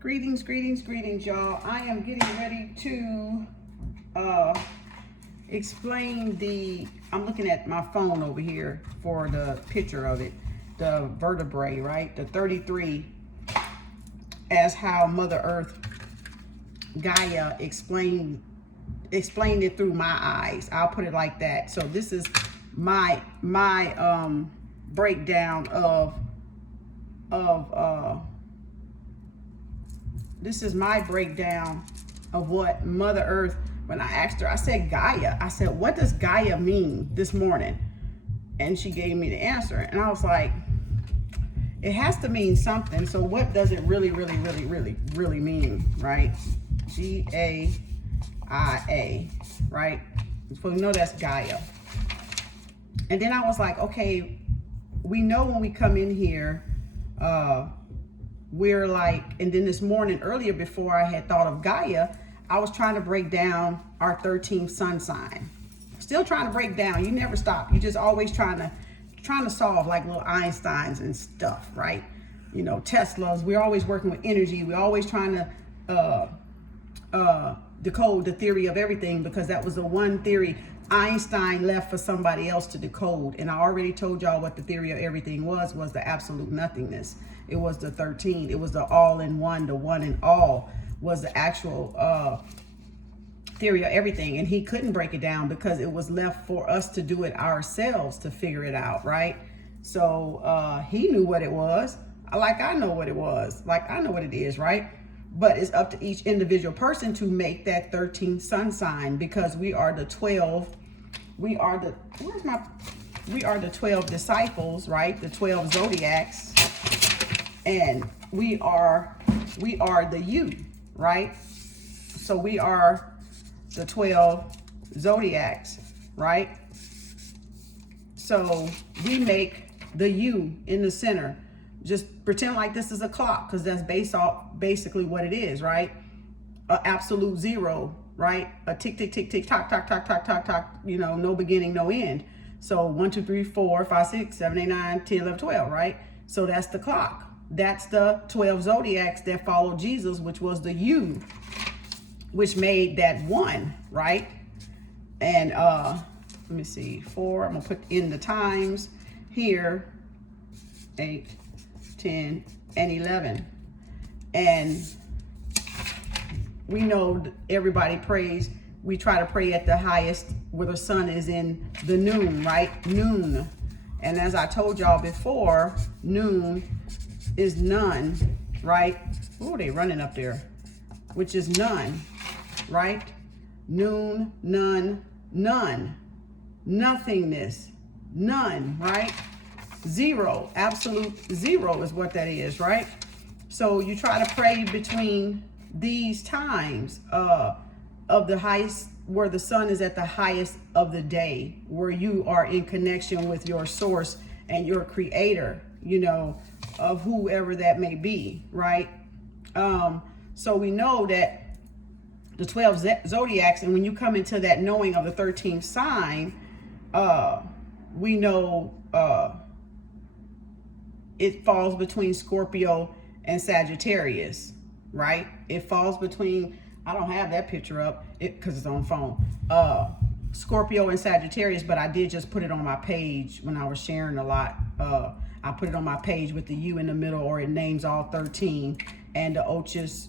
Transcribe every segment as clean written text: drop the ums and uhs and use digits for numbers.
Greetings, greetings, greetings, y'all. I am getting ready to explain I'm looking at my phone over here for the picture of it, the vertebrae, right? The 33, as how Mother Earth, Gaia, explained it through my eyes. I'll put it like that. So this is my breakdown this is my breakdown of what Mother Earth, when I asked her, I said Gaia. I said, what does Gaia mean this morning? And she gave me the answer. And I was like, it has to mean something. So what does it really mean, right? G.A.I.A, right? So we know that's Gaia. And then I was like, okay, we know when we come in here, we're like, and then this morning earlier, before I had thought of Gaia, I was trying to break down our 13th sun sign. Still trying to break down. You never stop. You just always trying to solve, like little Einsteins and stuff, right? You know, Teslas. We're always working with energy. We're always trying to decode the theory of everything, because that was the one theory Einstein left for somebody else to decode. And I already told y'all what the theory of everything was the absolute nothingness. It was the 13. It was the all in one, the one and all was the actual theory of everything. And he couldn't break it down because it was left for us to do it ourselves, to figure it out, right? So he knew what it was, like I know what it was, like I know what it is, right? But it's up to each individual person to make that 13th sun sign, because we are the 12. We are the 12 disciples, right? The 12 zodiacs. And we are the you, right? So we are the 12 zodiacs, right? So we make the you in the center. Just pretend like this is a clock, because that's basically what it is, right? A absolute zero, right? A tick, tick, tick, tick, tock, tock, tock, tock, tock, tock, you know, no beginning, no end. So 1, 2, 3, 4, 5, 6, 7, 8, 9, 10, 11, 12, right? So that's the clock. That's the 12 zodiacs that followed Jesus, which was the you, which made that one, right? And let me see, 4, I'm gonna put in the times here, 8, 10, and 11. And we know everybody prays. We try to pray at the highest where the sun is in the noon, right? Noon. And as I told y'all before, noon is none, right? Oh, they running up there, which is none, right? Noon, none, none, nothingness, none, right? Zero, absolute zero is what that is, right? So you try to pray between these times of the highest, where the sun is at the highest of the day, where you are in connection with your source and your creator, you know, of whoever that may be, right? So we know that the 12 zodiacs, and when you come into that knowing of the 13th sign, we know it falls between Scorpio and Sagittarius, right? It falls between, I don't have that picture up because it's on phone, Scorpio and Sagittarius, but I did just put it on my page when I was sharing a lot. I put it on my page with the U in the middle, or it names all 13, and the Ochus,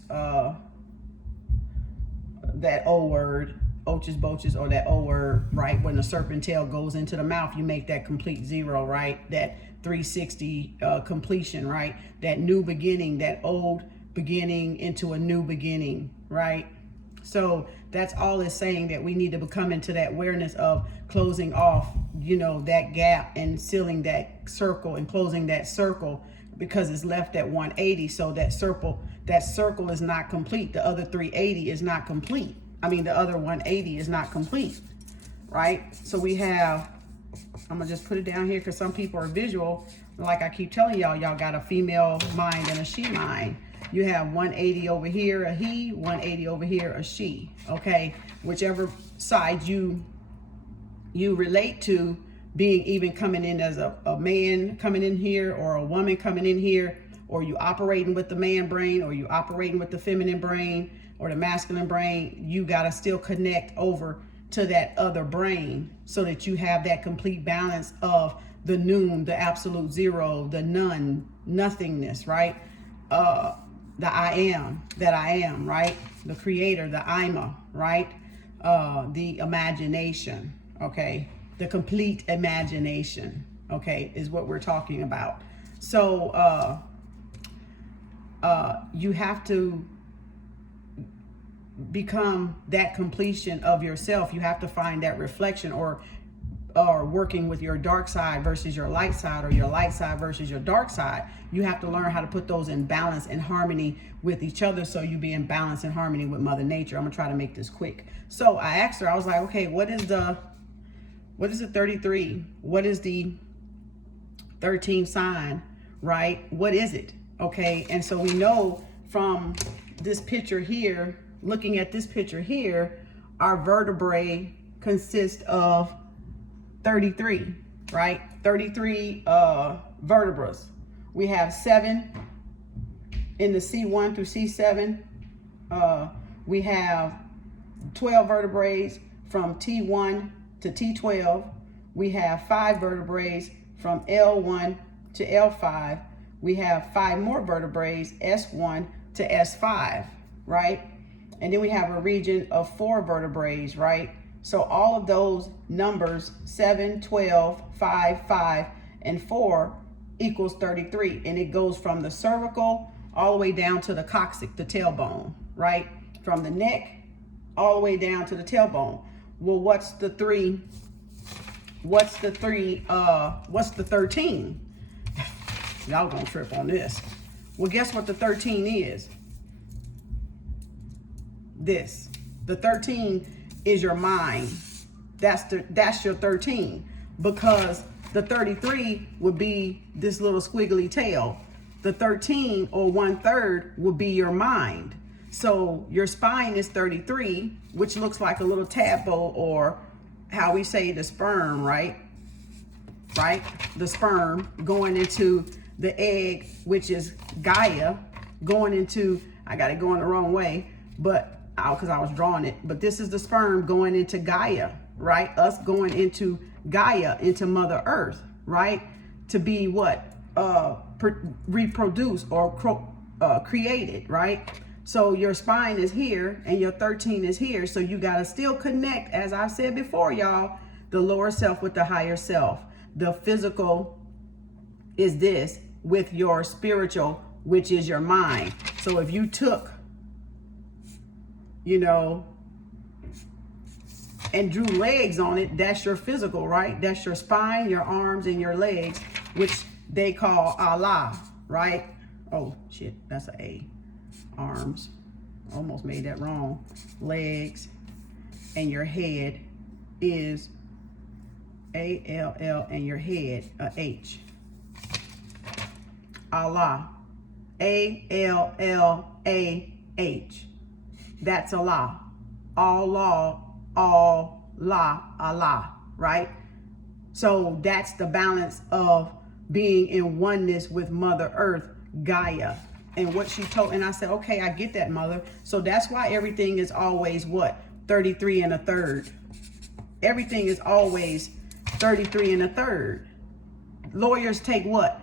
that O word, Ochus, Bochus, or that O word, right? When the serpent tail goes into the mouth, you make that complete zero, right? That 360 completion, right? That new beginning, that old beginning into a new beginning, right? So that's all it's saying, that we need to become into that awareness of closing off, you know, that gap and sealing that circle and closing that circle, because it's left at 180. So that circle is not complete. The other 380 is not complete. I mean, the other 180 is not complete, right? So we have, I'm gonna just put it down here because some people are visual. Like I keep telling y'all, y'all got a female mind and a she mind. You have 180 over here, a he, 180 over here, a she, okay? Whichever side you relate to, being even coming in as a man coming in here, or a woman coming in here, or you operating with the man brain, or you operating with the feminine brain or the masculine brain, you got to still connect over to that other brain so that you have that complete balance of the noon, the absolute zero, the none, nothingness, right? The I am, that I am, right? The creator, the Ima, right? The imagination, okay? The complete imagination, okay, is what we're talking about. So you have to become that completion of yourself. You have to find that reflection, or working with your dark side versus your light side, or your light side versus your dark side. You have to learn how to put those in balance and harmony with each other, so you be in balance and harmony with Mother Nature. I'm gonna try to make this quick. So I asked her, I was like, okay, what is the 33? What is the 13 sign, right? What is it? Okay, and so we know from this picture here, looking at this picture here, our vertebrae consist of 33, right? 33 vertebrae. We have 7 in the C1 through C7. We have 12 vertebrae from T1 to T12. We have 5 vertebrae from L1 to L5. We have 5 more vertebrae, S1 to S5, right? And then we have a region of 4 vertebrae, right? So all of those numbers, 7, 12, 5, 5, and 4 equals 33. And it goes from the cervical all the way down to the coccyx, the tailbone, right? From the neck all the way down to the tailbone. Well, what's the 13? Y'all gonna trip on this. Well, guess what the 13 is? This. The 13 is your mind. That's your 13, because the 33 would be this little squiggly tail. The 13, or 1/3, would be your mind. So your spine is 33, which looks like a little tadpole, or how we say the sperm, right? Right? The sperm going into the egg, which is Gaia, going into, I got it going the wrong way, but because I was drawing it, but this is the sperm going into Gaia, right? Us going into Gaia, into Mother Earth, right? To be what? Reproduced or created, right? So your spine is here and your 13 is here. So you got to still connect, as I said before, y'all, the lower self with the higher self. The physical is this with your spiritual, which is your mind. So if you took, you know, and drew legs on it, that's your physical, right? That's your spine, your arms, and your legs, which they call Allah, right? Oh, shit, that's an A. Arms, almost made that wrong. Legs, and your head is A-L-L, and your head, a H. Allah, A-L-L-A-H. That's Allah. Allah, Allah, right? So that's the balance of being in oneness with Mother Earth, Gaia. And what she told, and I said, okay, I get that, Mother. So that's why everything is always what? 33 1/3. Everything is always 33 1/3. Lawyers take what?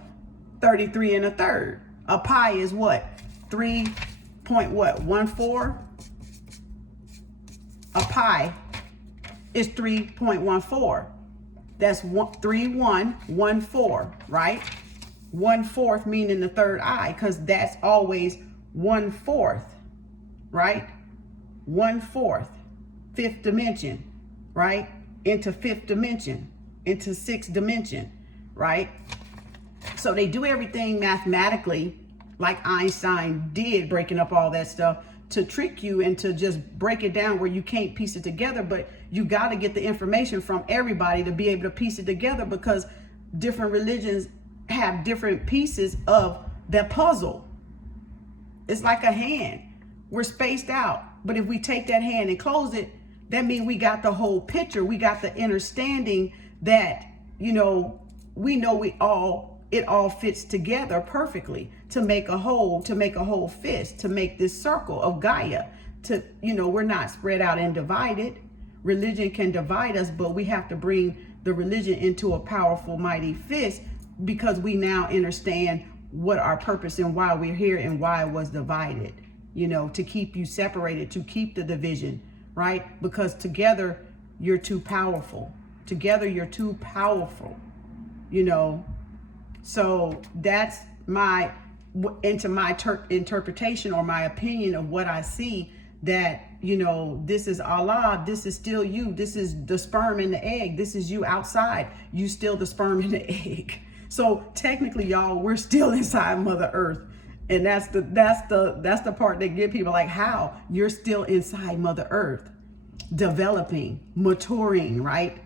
33 1/3. A pi is what? 3.14? A pi is 3.14. That's 3.114, right? 1/4 meaning the third eye, because that's always 1/4, right? 1/4, 5th dimension, right? Into 5th dimension, into 6th dimension, right? So they do everything mathematically, like Einstein did, breaking up all that stuff to trick you and to just break it down where you can't piece it together. But you got to get the information from everybody to be able to piece it together, because different religions have different pieces of that puzzle. It's like a hand. We're spaced out, but if we take that hand and close it, that means we got the whole picture. We got the understanding that, you know we all it all fits together perfectly to make a whole fist, to make this circle of Gaia. To, we're not spread out and divided. Religion can divide us, but we have to bring the religion into a powerful, mighty fist, because we now understand what our purpose and why we're here and why it was divided, to keep you separated, to keep the division, right? Because together you're too powerful. Together you're too powerful, So that's my interpretation or my opinion of what I see, that, this is Allah, this is still you, this is the sperm and the egg, this is you outside, you still the sperm and the egg. So technically, y'all, we're still inside Mother Earth. And that's the part that get people like, how? You're still inside Mother Earth, developing, maturing, right?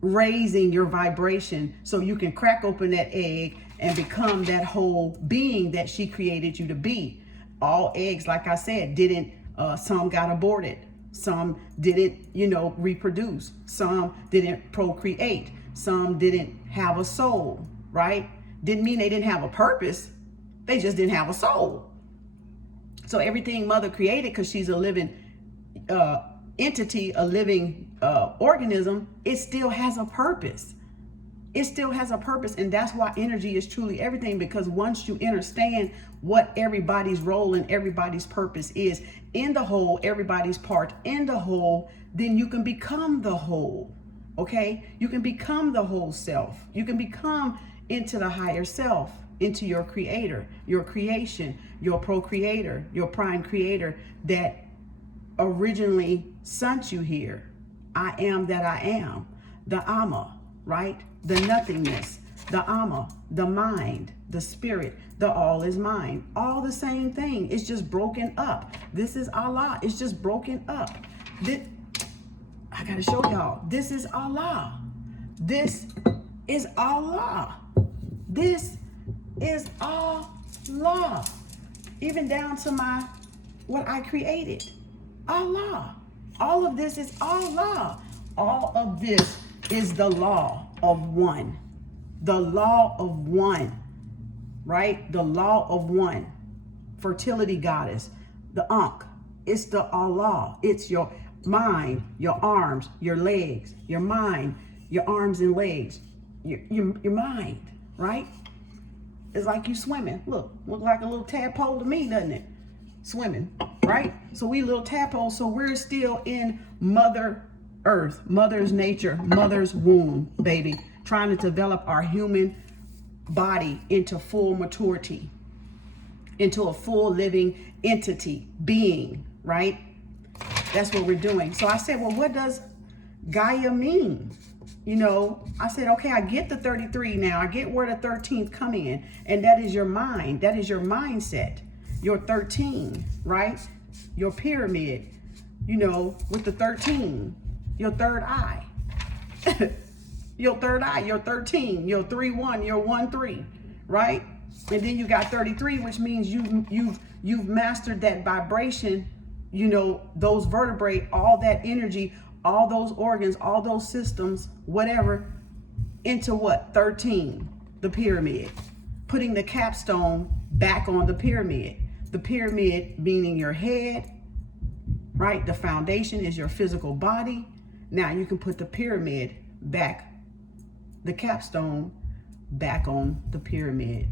Raising your vibration so you can crack open that egg and become that whole being that she created you to be. All eggs, like I said, didn't, some got aborted. Some didn't, reproduce. Some didn't procreate. Some didn't have a soul, right? Didn't mean they didn't have a purpose. They just didn't have a soul. So everything Mother created, because she's a living entity, a living organism, it still has a purpose. It still has a purpose. And that's why energy is truly everything, because once you understand what everybody's role and everybody's purpose is in the whole, everybody's part in the whole, then you can become the whole. Okay? You can become the whole self. You can become into the higher self, into your creator, your creation, your procreator, your prime creator that originally sent you here. I am that I am, the Amma, right? The nothingness, the Amma, the mind, the spirit, the all is mind. All the same thing. It's just broken up. This is Allah. It's just broken up. I gotta show y'all. This is Allah. This is Allah. This is Allah. Even down to what I created. Allah. All of this is Allah. All of this is the law of one. The law of one, right? The law of one. Fertility goddess, the Ankh. It's the Allah. It's your mind, your arms, your legs, your mind, your arms and legs, your mind, right? It's like you swimming. Look like a little tadpole to me, doesn't it? Swimming, right? So we little tadpoles, so we're still in Mother Earth, Mother's nature, Mother's womb, baby, trying to develop our human body into full maturity, into a full living entity, being, right? That's what we're doing. So I said, well, what does Gaia mean? I said, okay, I get the 33 now. I get where the 13th come in. And that is your mind. That is your mindset. Your 13, right? Your pyramid, with the 13, your third eye. Your third eye, your 13, your 3-1, your 1-3, right? And then you got 33, which means you've mastered that vibration, those vertebrae, all that energy, all those organs, all those systems, whatever, into what? 13, the pyramid. Putting the capstone back on the pyramid. The pyramid meaning your head, right? The foundation is your physical body. Now you can put the pyramid back, the capstone back on the pyramid.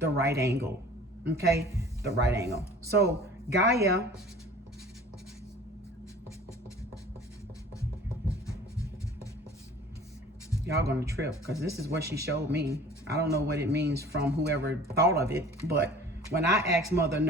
The right angle, okay? The right angle. So Gaia, y'all gonna trip because this is what she showed me. I don't know what it means from whoever thought of it, but when I ask Mother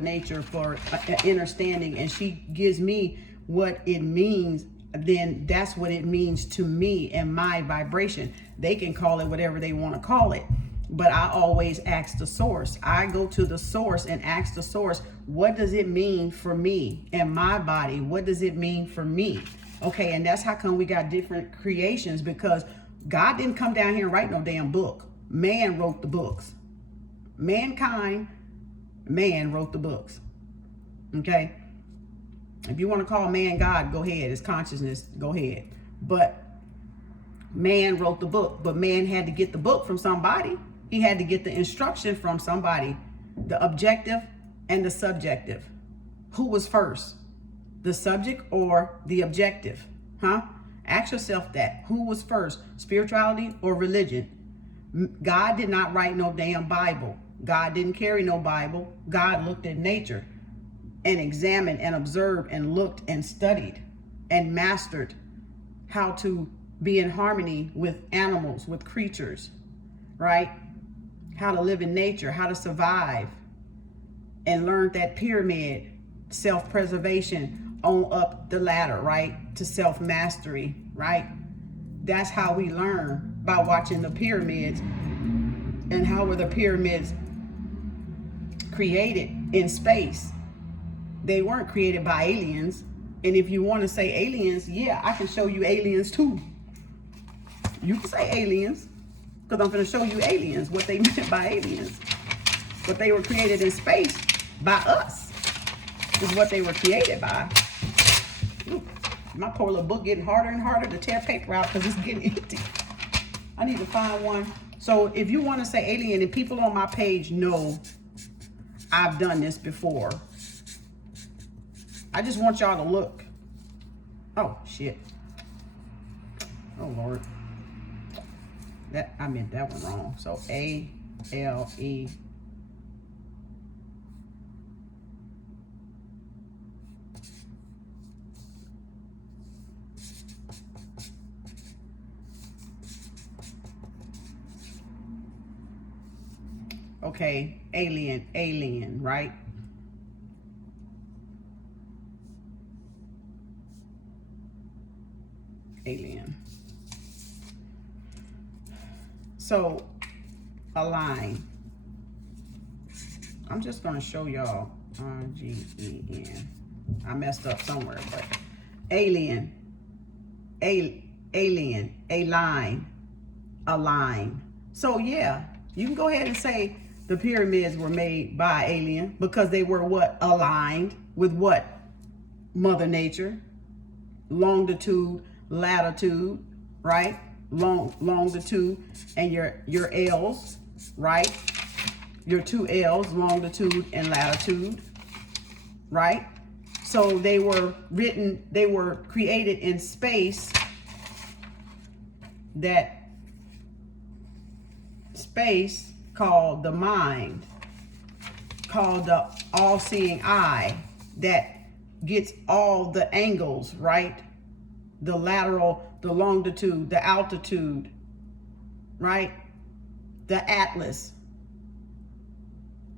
Nature for an understanding and she gives me what it means, then that's what it means to me and my vibration. They can call it whatever they want to call it, but I always ask the source. I go to the source and ask the source, what does it mean for me and my body? What does it mean for me? Okay, and that's how come we got different creations, because God didn't come down here and write no damn book. Man wrote the books. Mankind, man wrote the books. Okay? If you want to call man God, go ahead. It's consciousness, go ahead. But Man wrote the book, but man had to get the book from somebody. He had to get the instruction from somebody. The objective and the subjective. Who was first? The subject or the objective? Huh? Ask yourself that. Who was first? Spirituality or religion? God did not write no damn Bible. God didn't carry no Bible. God looked at nature and examined and observed and looked and studied and mastered how to be in harmony with animals, with creatures, right? How to live in nature, how to survive, and learned that pyramid, self-preservation on up the ladder, right? To self-mastery, right? That's how we learn, by watching the pyramids. And how were the pyramids created in space? They weren't created by aliens. And if you want to say aliens, yeah, I can show you aliens too. You can say aliens, because I'm going to show you aliens, what they meant by aliens. But they were created in space by us, is what they were created by. Ooh, my poor little book getting harder and harder to tear paper out because it's getting empty. I need to find one. So if you want to say alien, and people on my page know I've done this before, I just want y'all to look. Oh, shit. Oh, Lord. I meant that one wrong. So A-L-E. Okay, alien, right? Alien. So, align. I'm just going to show y'all R-G-E-N. I messed up somewhere, but alien, align. So, yeah, you can go ahead and say the pyramids were made by alien because they were what? Aligned with what? Mother Nature. Longitude, latitude, right? Longitude and your L's, right? Your two L's, longitude and latitude, right? So they were created in space. That space called the mind, called the all-seeing eye, that gets all the angles, right? The lateral, the longitude, the altitude, right? The atlas,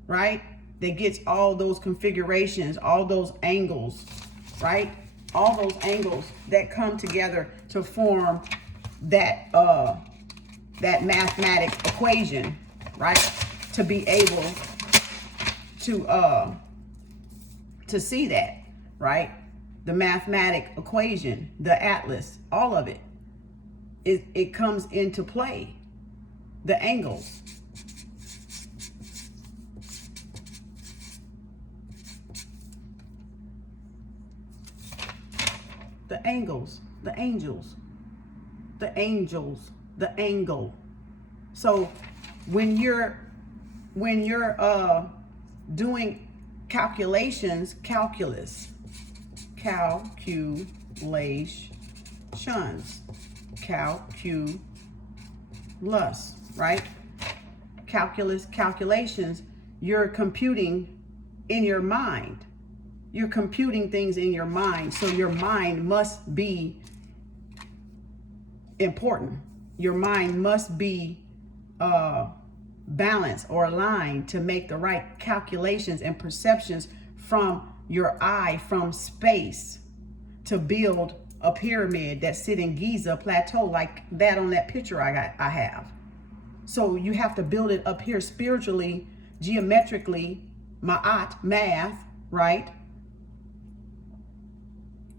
right? That gets all those configurations, all those angles, right? All those angles that come together to form that that mathematic equation, right? To be able to see that, right? The mathematic equation, the atlas, all of it, it comes into play. The angles. The angles, the angels, the angels, the angle. So when you're doing calculations, calculus, right? Calculations, you're computing in your mind. You're computing things in your mind. So your mind must be important. Your mind must be balanced or aligned to make the right calculations and perceptions from your eye, from space, to build a pyramid that sit in Giza plateau like that on that picture I have. So you have to build it up here spiritually, geometrically, ma'at, math, right?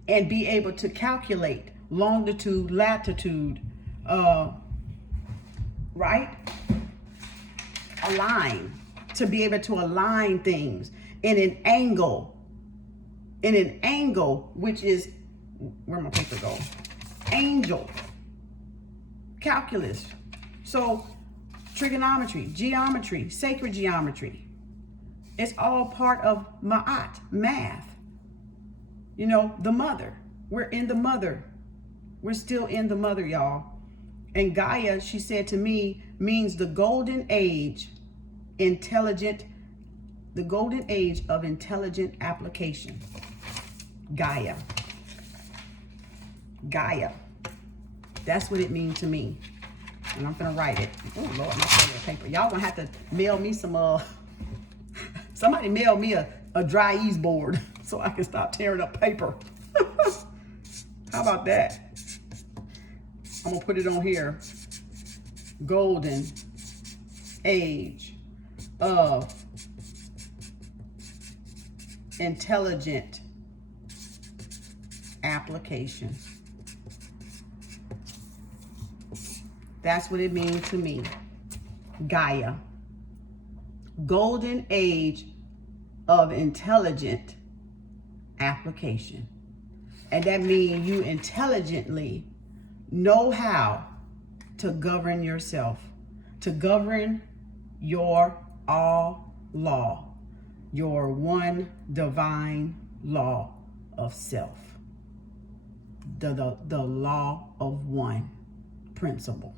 And be able to calculate longitude, latitude, right? Align, to be able to align things in an angle, which is, where my paper go? Angel, calculus. So trigonometry, geometry, sacred geometry. It's all part of ma'at, math. You know, the mother. We're in the mother. We're still in the mother, y'all. And Gaia, she said to me, means the golden age, the golden age of intelligent application. Gaia. Gaia. That's what it means to me. And I'm gonna write it. Oh Lord, my favorite paper. Y'all gonna have to mail me some somebody mail me a dry ease board so I can stop tearing up paper. How about that? I'm gonna put it on here. Golden age of intelligent application. That's what it means to me. Gaia. Golden age of intelligent application. And that means you intelligently know how to govern yourself, to govern your all law, your one divine law of self, the law of one principle.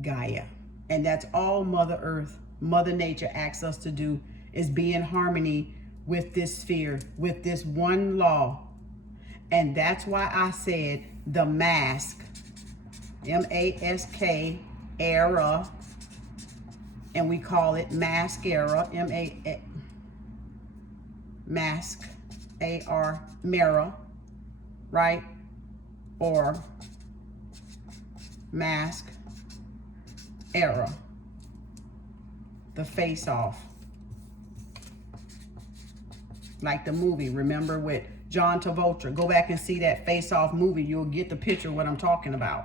Gaia. And that's all Mother Earth, Mother Nature asks us to do, is be in harmony with this sphere, with this one law. And that's why I said the mask, M-A-S-K, era, and we call it mascara, mask, A-R, mirror, right? Or mask, era, the face off. Like the movie, remember, with John Travolta. Go back and see that Face Off movie. You'll get the picture of what I'm talking about.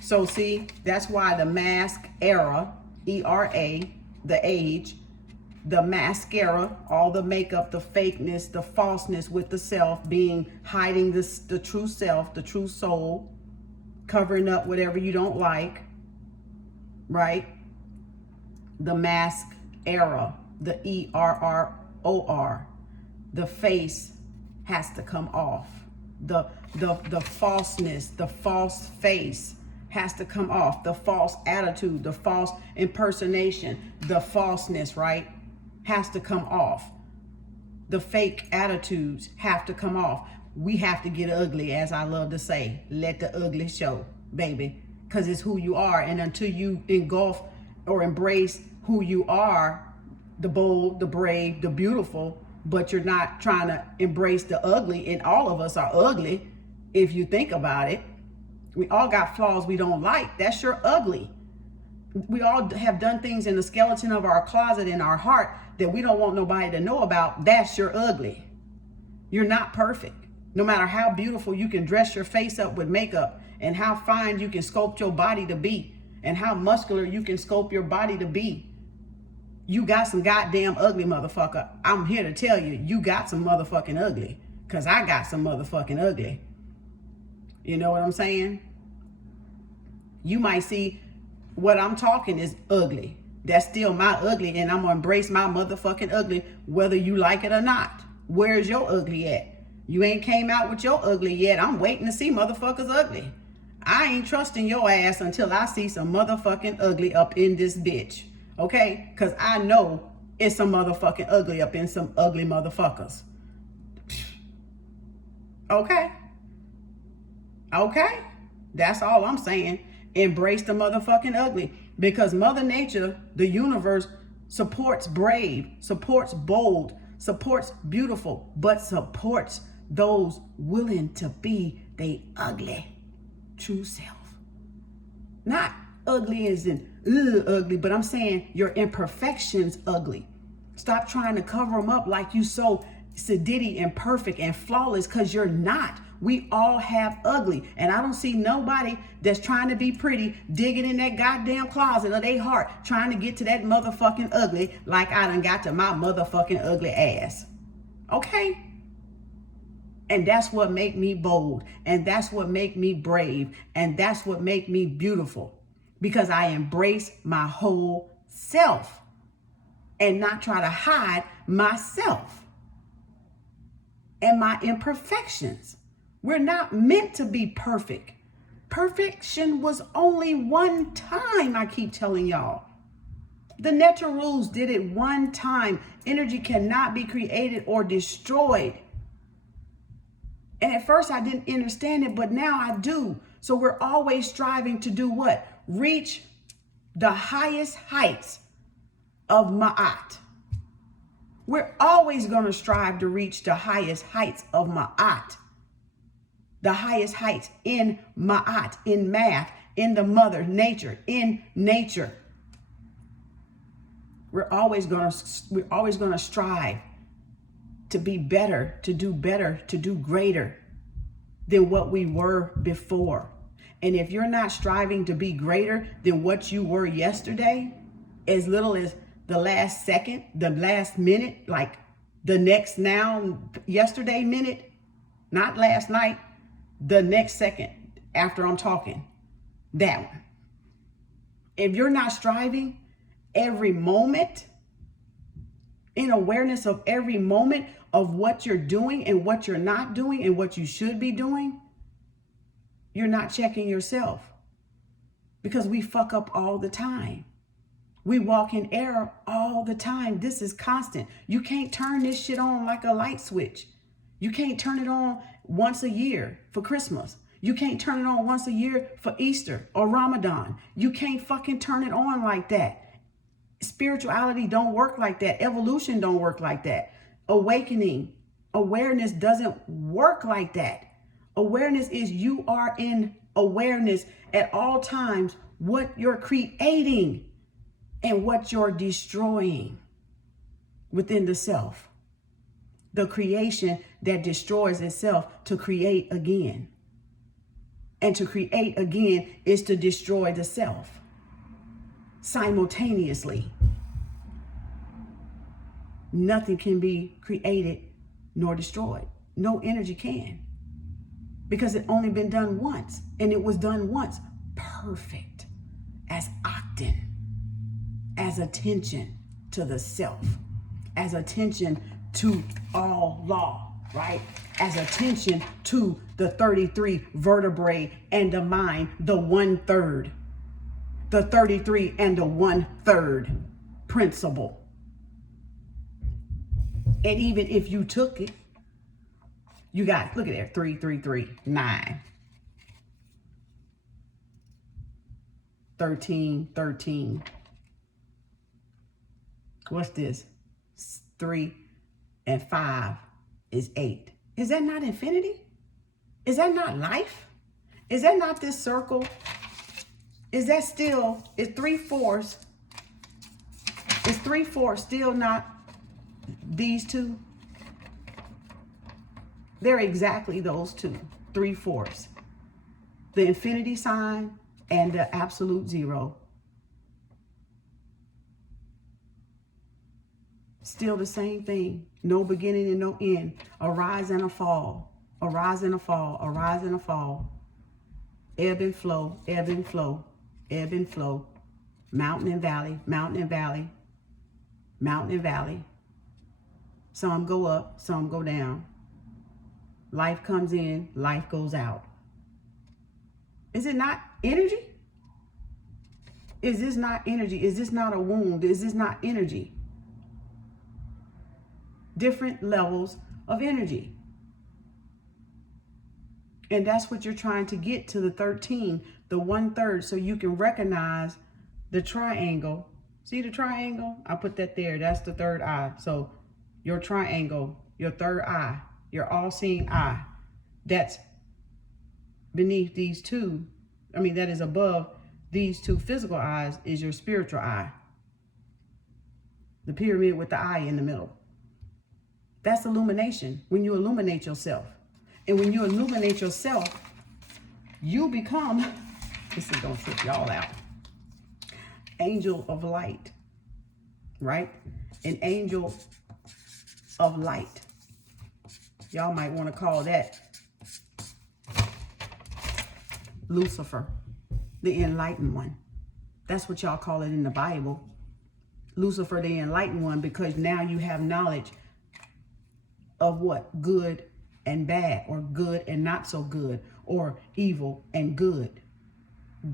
So see, that's why the mask era, E-R-A, the age, the mascara, all the makeup, the fakeness, the falseness with the self, hiding the true self, the true soul, covering up whatever you don't like, right? The mask era, the E-R-R-O-R, the face has to come off. The falseness, the false face has to come off. The false attitude, the false impersonation, the falseness, right, has to come off. The fake attitudes have to come off. We have to get ugly, as I love to say. Let the ugly show, baby, because it's who you are. And until you engulf or embrace who you are, the bold, the brave, the beautiful, but you're not trying to embrace the ugly, and all of us are ugly if you think about it. We all got flaws we don't like. That's your ugly. We all have done things in the skeleton of our closet, in our heart, that we don't want nobody to know about. That's your ugly. You're not perfect. No matter how beautiful you can dress your face up with makeup, and how fine you can sculpt your body to be, and how muscular you can sculpt your body to be, you got some goddamn ugly, motherfucker. I'm here to tell you, you got some motherfucking ugly. Because I got some motherfucking ugly. You know what I'm saying? You might see what I'm talking is ugly. That's still my ugly, and I'm going to embrace my motherfucking ugly, whether you like it or not. Where's your ugly at? You ain't came out with your ugly yet. I'm waiting to see motherfuckers ugly. I ain't trusting your ass until I see some motherfucking ugly up in this bitch. Okay? Because I know it's some motherfucking ugly up in some ugly motherfuckers. Okay? Okay? That's all I'm saying. Embrace the motherfucking ugly. Because Mother Nature, the universe, supports brave, supports bold, supports beautiful, but supports those willing to be they ugly true self. Not ugly as in ugly, but I'm saying your imperfections ugly. Stop trying to cover them up like you so sedity and perfect and flawless, because you're not. We all have ugly, and I don't see nobody that's trying to be pretty digging in that goddamn closet of their heart trying to get to that motherfucking ugly like I done got to my motherfucking ugly ass. Okay? And that's what make me bold. And that's what make me brave. And that's what make me beautiful. Because I embrace my whole self and not try to hide myself and my imperfections. We're not meant to be perfect. Perfection was only one time, I keep telling y'all. The natural rules did it one time. Energy cannot be created or destroyed. And at first I didn't understand it, but now I do. So we're always striving to do what? Reach the highest heights of Ma'at. We're always going to strive to reach the highest heights of Ma'at. The highest heights in Ma'at, in math, in the mother, nature, in nature. We're always going to strive to be better, to do greater than what we were before. And if you're not striving to be greater than what you were yesterday, as little as the last second, the last minute, like the next now, yesterday minute, not last night, the next second after I'm talking, that one. If you're not striving every moment, in awareness of every moment of what you're doing and what you're not doing and what you should be doing, you're not checking yourself, because we fuck up all the time. We walk in error all the time. This is constant. You can't turn this shit on like a light switch. You can't turn it on once a year for Christmas. You can't turn it on once a year for Easter or Ramadan. You can't fucking turn it on like that. Spirituality don't work like that. Evolution don't work like that. Awakening, awareness doesn't work like that. Awareness is you are in awareness at all times what you're creating and what you're destroying within the self. The creation that destroys itself to create again. And to create again is to destroy the self simultaneously. Nothing can be created nor destroyed. No energy can. Because it only been done once. And it was done once. Perfect. As octant. As attention to the self. As attention to all law. Right? As attention to the 33 vertebrae and the mind. The 1/3. The 33 and the 1/3 principle. And even if you took it, you got, look at there, 3, 3, 3, 9. 13, 13. What's this? 3 and 5 is 8. Is that not infinity? Is that not life? Is that not this circle? Is that still, is 3/4? Is 3/4 still not these two? They're exactly those two, 3/4. The infinity sign and the absolute zero. Still the same thing. No beginning and no end. A rise and a fall. A rise and a fall. A rise and a fall. Ebb and flow. Ebb and flow. Ebb and flow. Mountain and valley. Mountain and valley. Mountain and valley. Some go up, some go down. Life comes in, life goes out. Is it not energy? Is this not energy? Is this not a wound? Is this not energy? Different levels of energy. And that's what you're trying to get to the 13, the 1/3, so you can recognize the triangle. See the triangle? I put that there. That's the third eye. So your triangle, your third eye, your all-seeing eye, that's beneath these two. I mean, that is above these two physical eyes is your spiritual eye. The pyramid with the eye in the middle. That's illumination, when you illuminate yourself. And when you illuminate yourself, you become, this is gonna trip y'all out, angel of light, right? An angel of light. Y'all might want to call that Lucifer, the enlightened one. That's what y'all call it in the Bible. Lucifer, the enlightened one, because now you have knowledge of what? Good and bad, or good and not so good, or evil and good.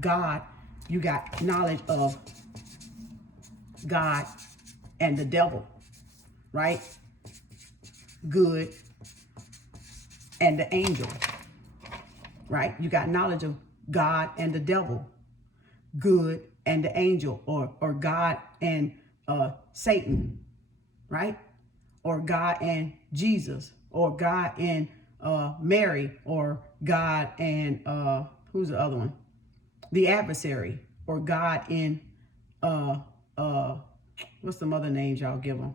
God, you got knowledge of God and the devil, right? Good and the angel, right? You got knowledge of God and the devil, good and the angel, or God and Satan, right? Or God and Jesus, or God and Mary, or God and who's the other one? The adversary, or God in what's some other names y'all give them?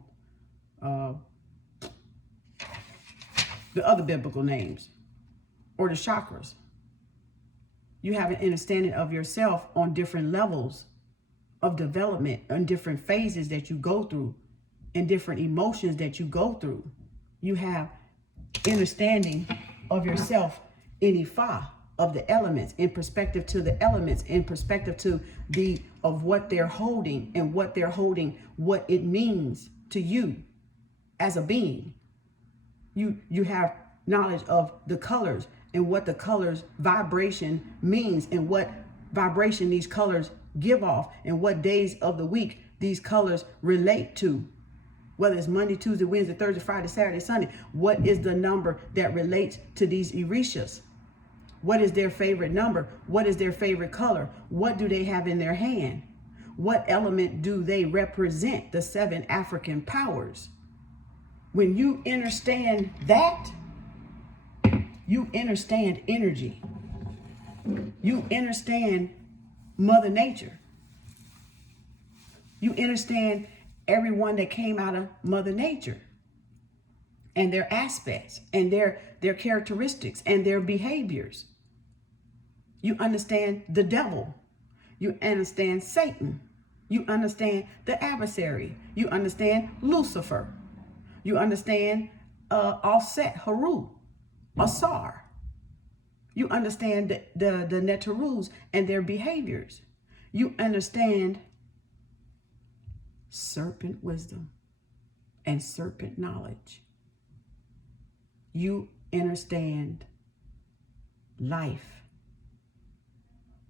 The other biblical names, or the chakras. You have an understanding of yourself on different levels of development, on different phases that you go through, and different emotions that you go through. You have understanding of yourself in Ifa, of the elements, in perspective to the elements, in perspective to of what they're holding, and what they're holding, what it means to you as a being. You have knowledge of the colors, and what the colors vibration means, and what vibration these colors give off, and what days of the week these colors relate to. Whether it's Monday, Tuesday, Wednesday, Thursday, Friday, Saturday, Sunday, what is the number that relates to these Orishas? What is their favorite number? What is their favorite color? What do they have in their hand? What element do they represent? The 7 African powers. When you understand that, you understand energy. You understand Mother Nature. You understand everyone that came out of Mother Nature, and their aspects, and their characteristics, and their behaviors. You understand the devil. You understand Satan. You understand the adversary. You understand Lucifer. You understand Offset, Haru, Asar. You understand the Netarus and their behaviors. You understand serpent wisdom and serpent knowledge. You understand life,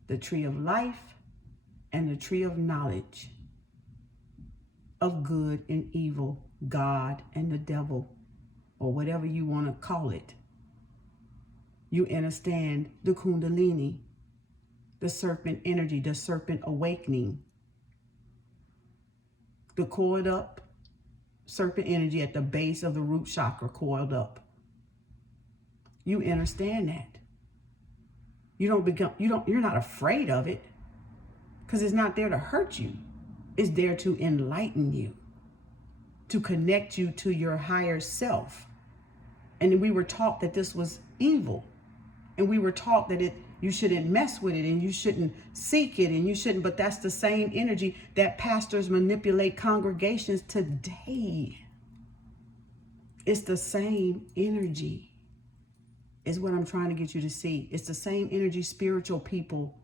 the tree of life and the tree of knowledge of good and evil, God and the devil, or whatever you want to call it. You understand the Kundalini, the serpent energy, the serpent awakening, the coiled up serpent energy at the base of the root chakra, coiled up. You understand that. You're not afraid of it, because it's not there to hurt you. It's there to enlighten you, to connect you to your higher self. And we were taught that this was evil. And we were taught that you shouldn't mess with it, and you shouldn't seek it, and you shouldn't. But that's the same energy that pastors manipulate congregations today. It's the same energy, is what I'm trying to get you to see. It's the same energy spiritual people,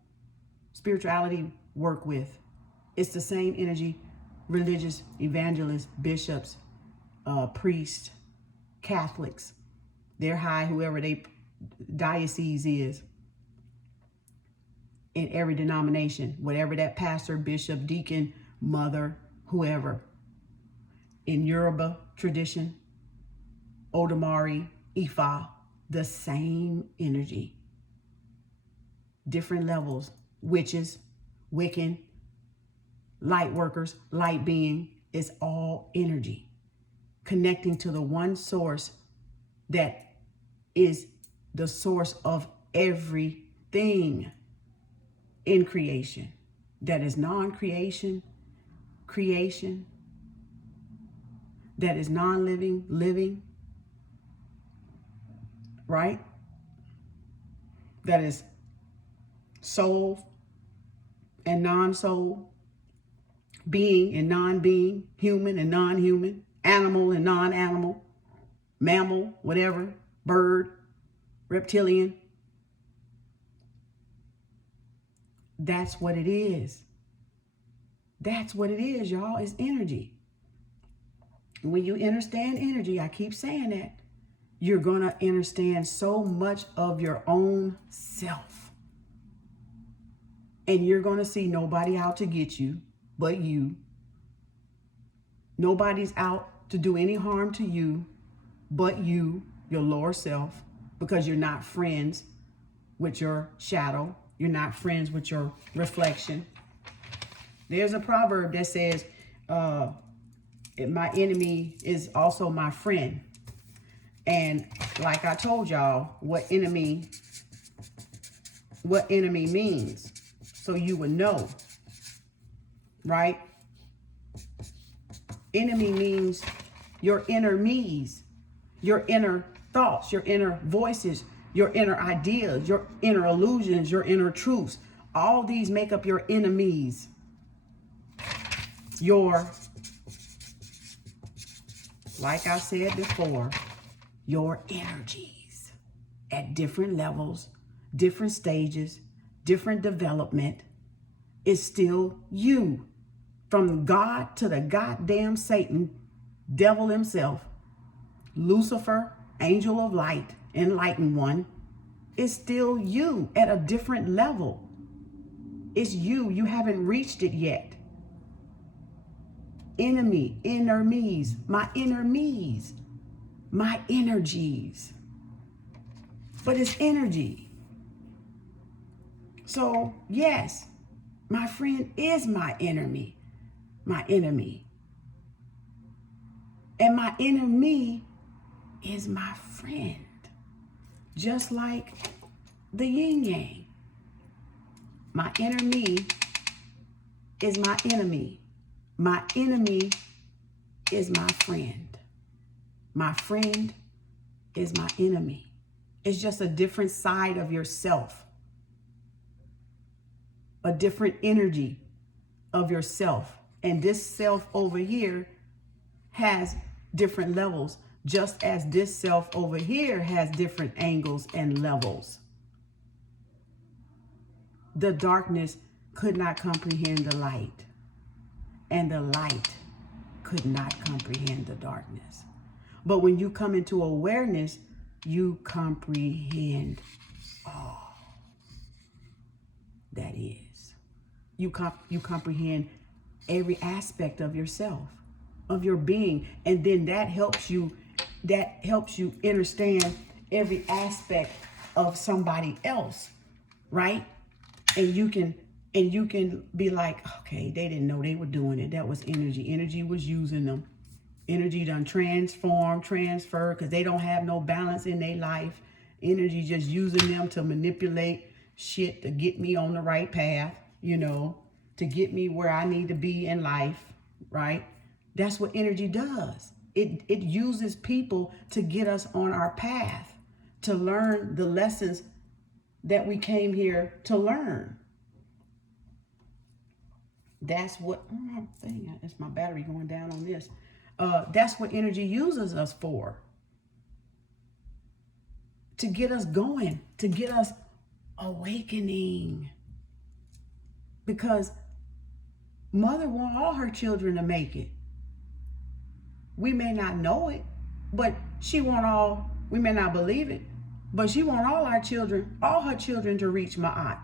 spirituality work with. It's the same energy religious evangelists, bishops, priests, Catholics, they're high, whoever they diocese is, in every denomination, whatever that pastor, bishop, deacon, mother, whoever. In Yoruba tradition, Odamari, Ifa, the same energy. Different levels, witches, Wiccan, light workers, light being, is all energy. Connecting to the one source that is the source of everything in creation. That is non-creation, creation. That is non-living, living. Right? That is soul and non-soul, being and non-being, human and non-human, animal and non-animal, mammal, whatever. bird, reptilian. That's what it is. That's what it is, y'all. It's energy. When you understand energy, I keep saying that, you're going to understand so much of your own self. And you're going to see nobody out to get you but you. Nobody's out to do any harm to you but you, your lower self, because you're not friends with your shadow. You're not friends with your reflection. There's a proverb that says, my enemy is also my friend. And like I told y'all, what enemy means, so you would know, right? Enemy means your inner me's, your inner thoughts, your inner voices, your inner ideas, your inner illusions, your inner truths. All these make up your enemies. Like I said before, your energies at different levels, different stages, different development is still you. From God to the goddamn Satan, devil himself, Lucifer, angel of light, enlightened one, is still you at a different level. It's you. You haven't reached it yet. Enemy, inner me's, my inner me's, my energies. But it's energy. So yes, my friend is my enemy. My enemy. And my enemy is my friend. Just like the yin yang. My inner me is my enemy. My enemy is my friend. My friend is my enemy. It's just a different side of yourself. A different energy of yourself. And this self over here has different levels, just as this self over here has different angles and levels. The darkness could not comprehend the light, and the light could not comprehend the darkness. But when you come into awareness, you comprehend all that is. You comprehend every aspect of yourself, of your being, and then that helps you understand every aspect of somebody else, right? And you can be like, okay, they didn't know they were doing it. That was energy. Energy was using them. Energy done transfer, because they don't have no balance in their life. Energy just using them to manipulate shit to get me on the right path, to get me where I need to be in life, right? That's what energy does. It uses people to get us on our path, to learn the lessons that we came here to learn. That's what, that's my battery going down on this. That's what energy uses us for. To get us going, to get us awakening. Because Mother wants all her children to make it. We may not know it, but we may not believe it, but she wants all her children to reach Ma'at.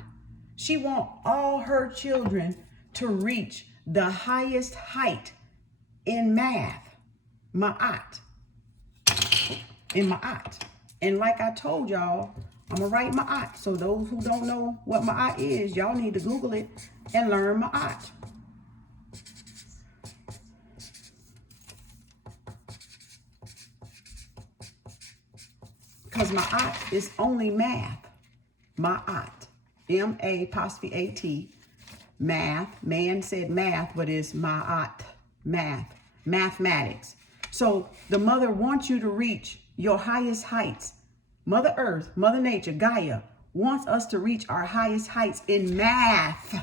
She wants all her children to reach the highest height in math, Ma'at. In Ma'at. And like I told y'all, I'm going to write Ma'at. So those who don't know what Ma'at is, y'all need to Google it and learn Ma'at. Because Ma'at is only math. Ma'at. M-A-apostrophe-A-T. Math. Man said math, but it's Ma'at. Math. Mathematics. So the mother wants you to reach your highest heights. Mother Earth, Mother Nature, Gaia wants us to reach our highest heights in math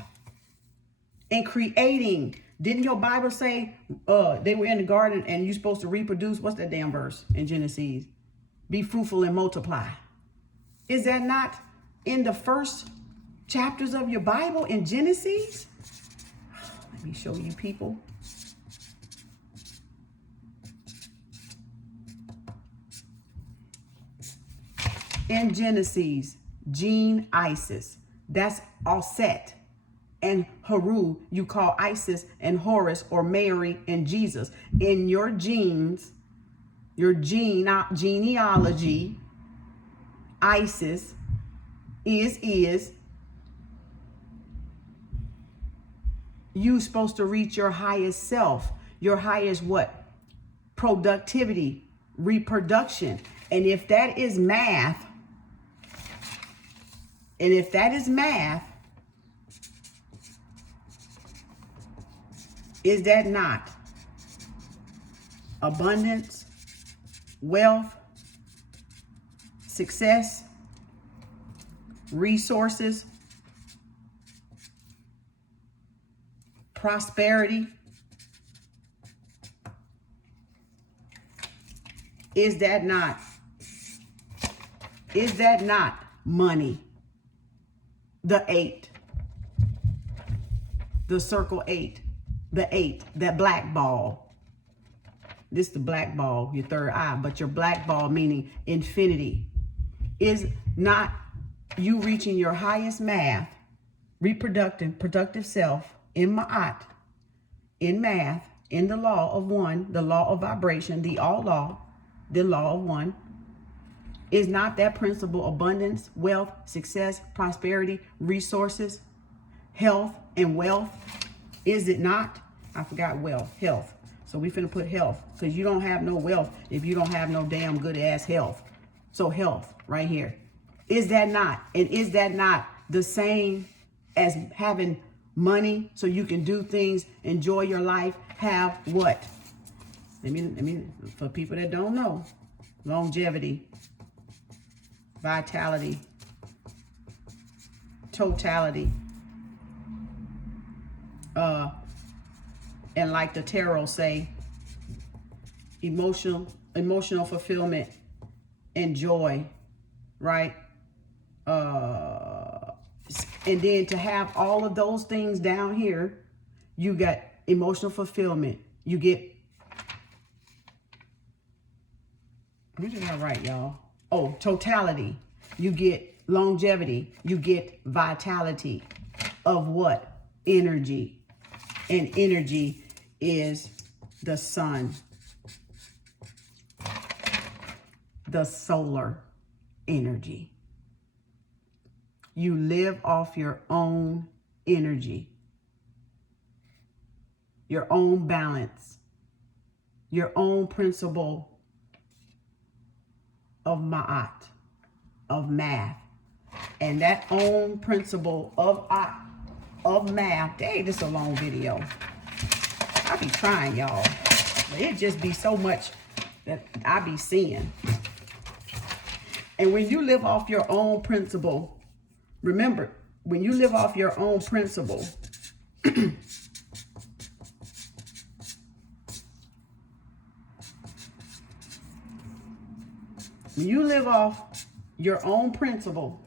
and creating. Didn't your Bible say they were in the garden and you're supposed to reproduce? What's that damn verse in Genesis? Be fruitful and multiply. Is that not in the first chapters of your Bible in Genesis? Let me show you, people. In Genesis, Gene, Isis. That's Osset. And Haru, you call Isis and Horus or Mary and Jesus. In your genes, your genealogy, Isis is you supposed to reach your highest self, your highest what? Productivity, reproduction. And if that is math, is that not abundance, wealth, success, resources, prosperity? Is that not money? The 8, the circle 8, the 8, that black ball. This is the black ball, your third eye, but your black ball meaning infinity. Is not you reaching your highest math, productive self in ma'at, in math, in the law of one, the law of vibration, the all law, the law of one? Is not that principle abundance, wealth, success, prosperity, resources, health, and wealth? Is it not? I forgot wealth, health. So we finna put health, because you don't have no wealth if you don't have no damn good ass health. So health right here. Is that not? And is that not the same as having money so you can do things, enjoy your life, have what? Let me for people that don't know, longevity, vitality, totality, and like the tarot say, emotional fulfillment and joy, right? And then to have all of those things down here, you got emotional fulfillment. You get, what did I write, y'all? Oh, totality. You get longevity. You get vitality of what? Energy. And energy is the sun, the solar energy. You live off your own energy, your own balance, your own principle of ma'at, of math. And that own principle of math, dang, this is a long video. I be trying, y'all, but it just be so much that I be seeing. And when you live off your own principle, remember, when you live off your own principle, when you live off your own principle,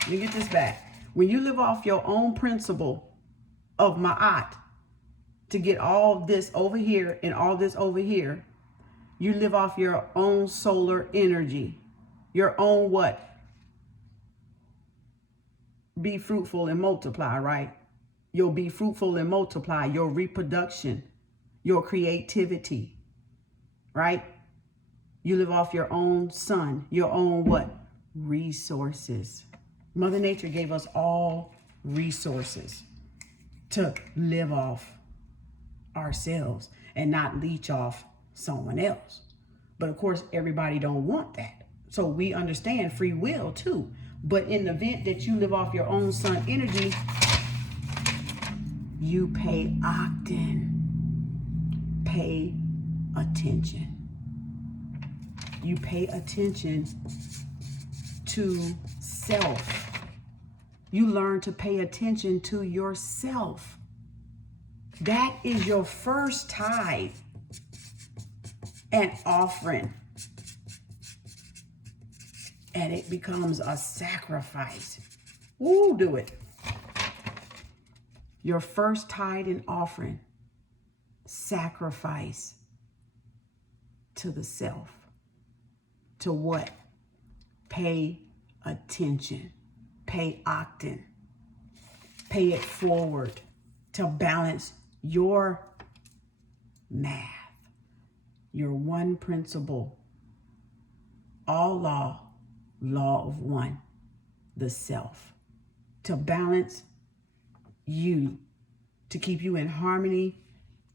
let me get this back. When you live off your own principle of ma'at, to get all this over here and all this over here, you live off your own solar energy, your own what? Be fruitful and multiply, right? You'll be fruitful and multiply, your reproduction, your creativity, right? You live off your own sun, your own what? Resources. Mother Nature gave us all resources to live off ourselves and not leech off someone else. But of course, everybody don't want that. So we understand free will too. But in the event that you live off your own sun energy, you pay pay attention. You pay attention to self. You learn to pay attention to yourself. That is your first tithe and offering. and it becomes a sacrifice. Ooh, do it. Your first tithe and offering, sacrifice to the self. To what? Pay attention. Pay octane. Pay it forward to balance your math. Your one principle. All law, law of one, the self. To balance you, to keep you in harmony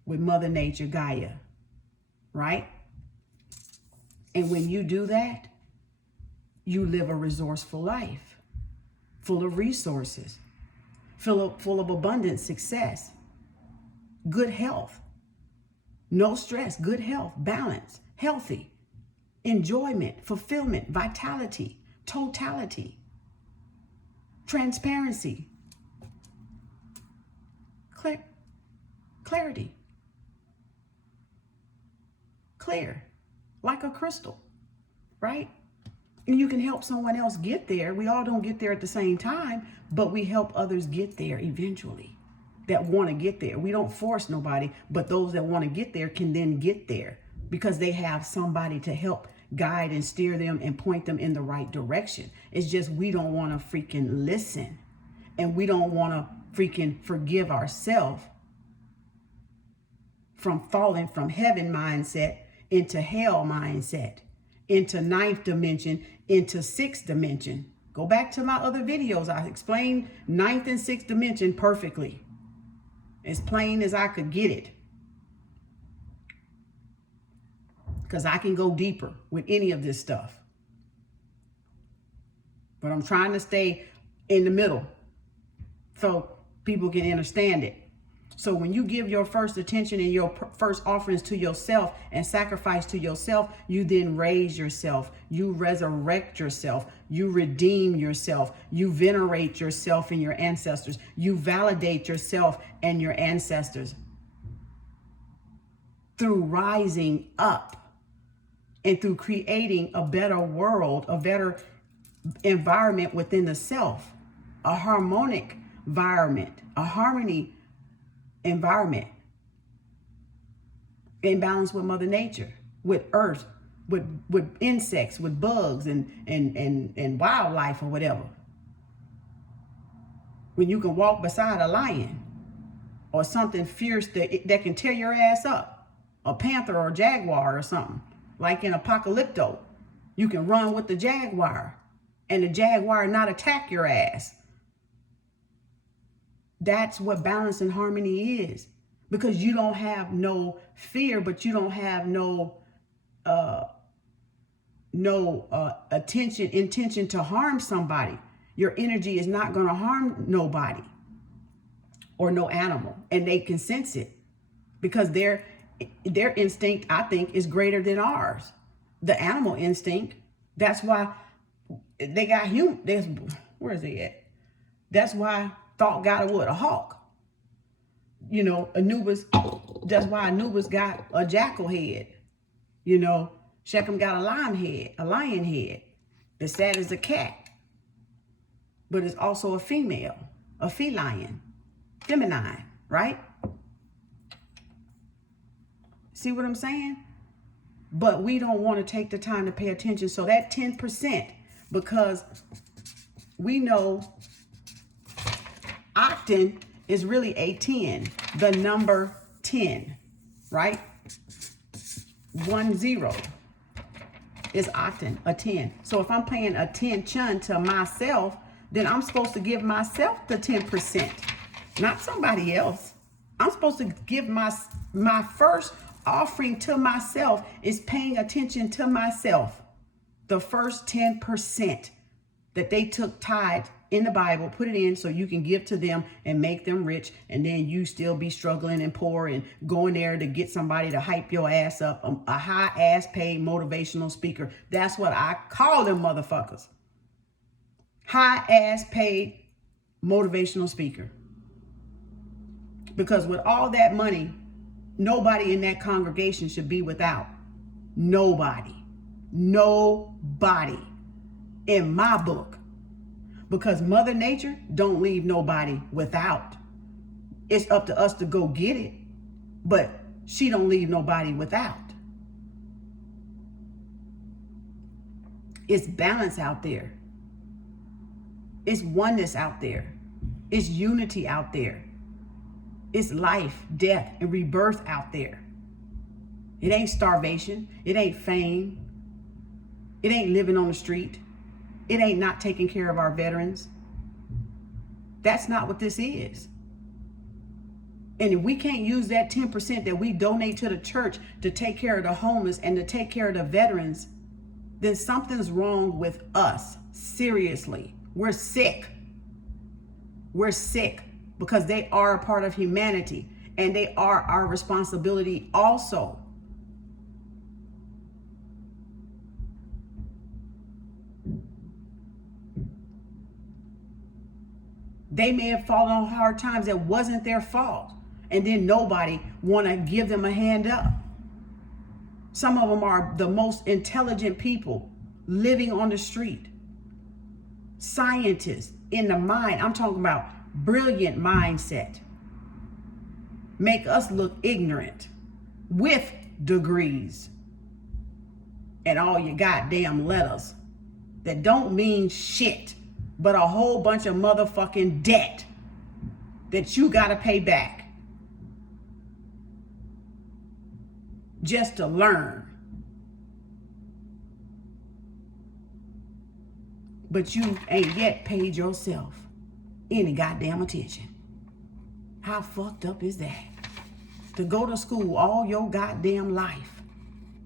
with Mother Nature, Gaia, right? And when you do that, you live a resourceful life, full of resources, full of abundant success, good health, no stress, good health, balance, healthy, enjoyment, fulfillment, vitality, totality, transparency, clarity, clear, like a crystal, right? And you can help someone else get there. We all don't get there at the same time, but we help others get there eventually that want to get there. We don't force nobody, but those that want to get there can then get there because they have somebody to help guide and steer them and point them in the right direction. It's just we don't want to freaking listen, and we don't want to freaking forgive ourselves from falling from heaven mindset into hell mindset, into ninth dimension, into sixth dimension. Go back to my other videos. I explained ninth and sixth dimension perfectly, as plain as I could get it, because I can go deeper with any of this stuff. But I'm trying to stay in the middle so people can understand it. So when you give your first attention and your first offerings to yourself and sacrifice to yourself, you then raise yourself, you resurrect yourself, you redeem yourself, you venerate yourself and your ancestors, you validate yourself and your ancestors through rising up and through creating a better world, a better environment within the self, a harmonic environment, a harmony environment in balance with Mother Nature, with earth, with insects, with bugs and wildlife or whatever. When you can walk beside a lion or something fierce that can tear your ass up, a panther or a jaguar or something, like in Apocalypto, you can run with the jaguar and the jaguar not attack your ass. That's what balance and harmony is, because you don't have no fear, but you don't have no intention to harm somebody. Your energy is not going to harm nobody or no animal, and they can sense it because their instinct, I think, is greater than ours. The animal instinct. That's why they got human. Where is he at? That's why Thought got a hawk. You know, Anubis. That's why Anubis got a jackal head. You know, Shechem got a lion head. It's sad as a cat, but it's also a female, a feline, feminine, right? See what I'm saying? But we don't want to take the time to pay attention. So that 10%, because we know octane is really a 10, the number 10, right? 10 is octane, a 10. So if I'm paying a 10 chun to myself, then I'm supposed to give myself the 10%, not somebody else. I'm supposed to give my first offering to myself is paying attention to myself. The first 10% that they took tithe in the Bible, put it in so you can give to them and make them rich, and then you still be struggling and poor and going there to get somebody to hype your ass up, a high ass paid motivational speaker. That's what I call them motherfuckers. High ass paid motivational speaker. Because with all that money, nobody in that congregation should be without. Nobody. in my book, because Mother Nature don't leave nobody without. It's up to us to go get it, but she don't leave nobody without. It's balance out there. It's oneness out there. It's unity out there. It's life, death, and rebirth out there. It ain't starvation. It ain't fame. It ain't living on the street. It ain't not taking care of our veterans. That's not what this is. And if we can't use that 10% that we donate to the church to take care of the homeless and to take care of the veterans, then something's wrong with us. Seriously. We're sick. We're sick because they are a part of humanity and they are our responsibility also. They may have fallen on hard times that wasn't their fault, and then nobody want to give them a hand up. Some of them are the most intelligent people living on the street. Scientists in the mind. I'm talking about brilliant mindset. Make us look ignorant with degrees and all your goddamn letters that don't mean shit, but a whole bunch of motherfucking debt that you gotta pay back just to learn. But you ain't yet paid yourself any goddamn attention. How fucked up is that? To go to school all your goddamn life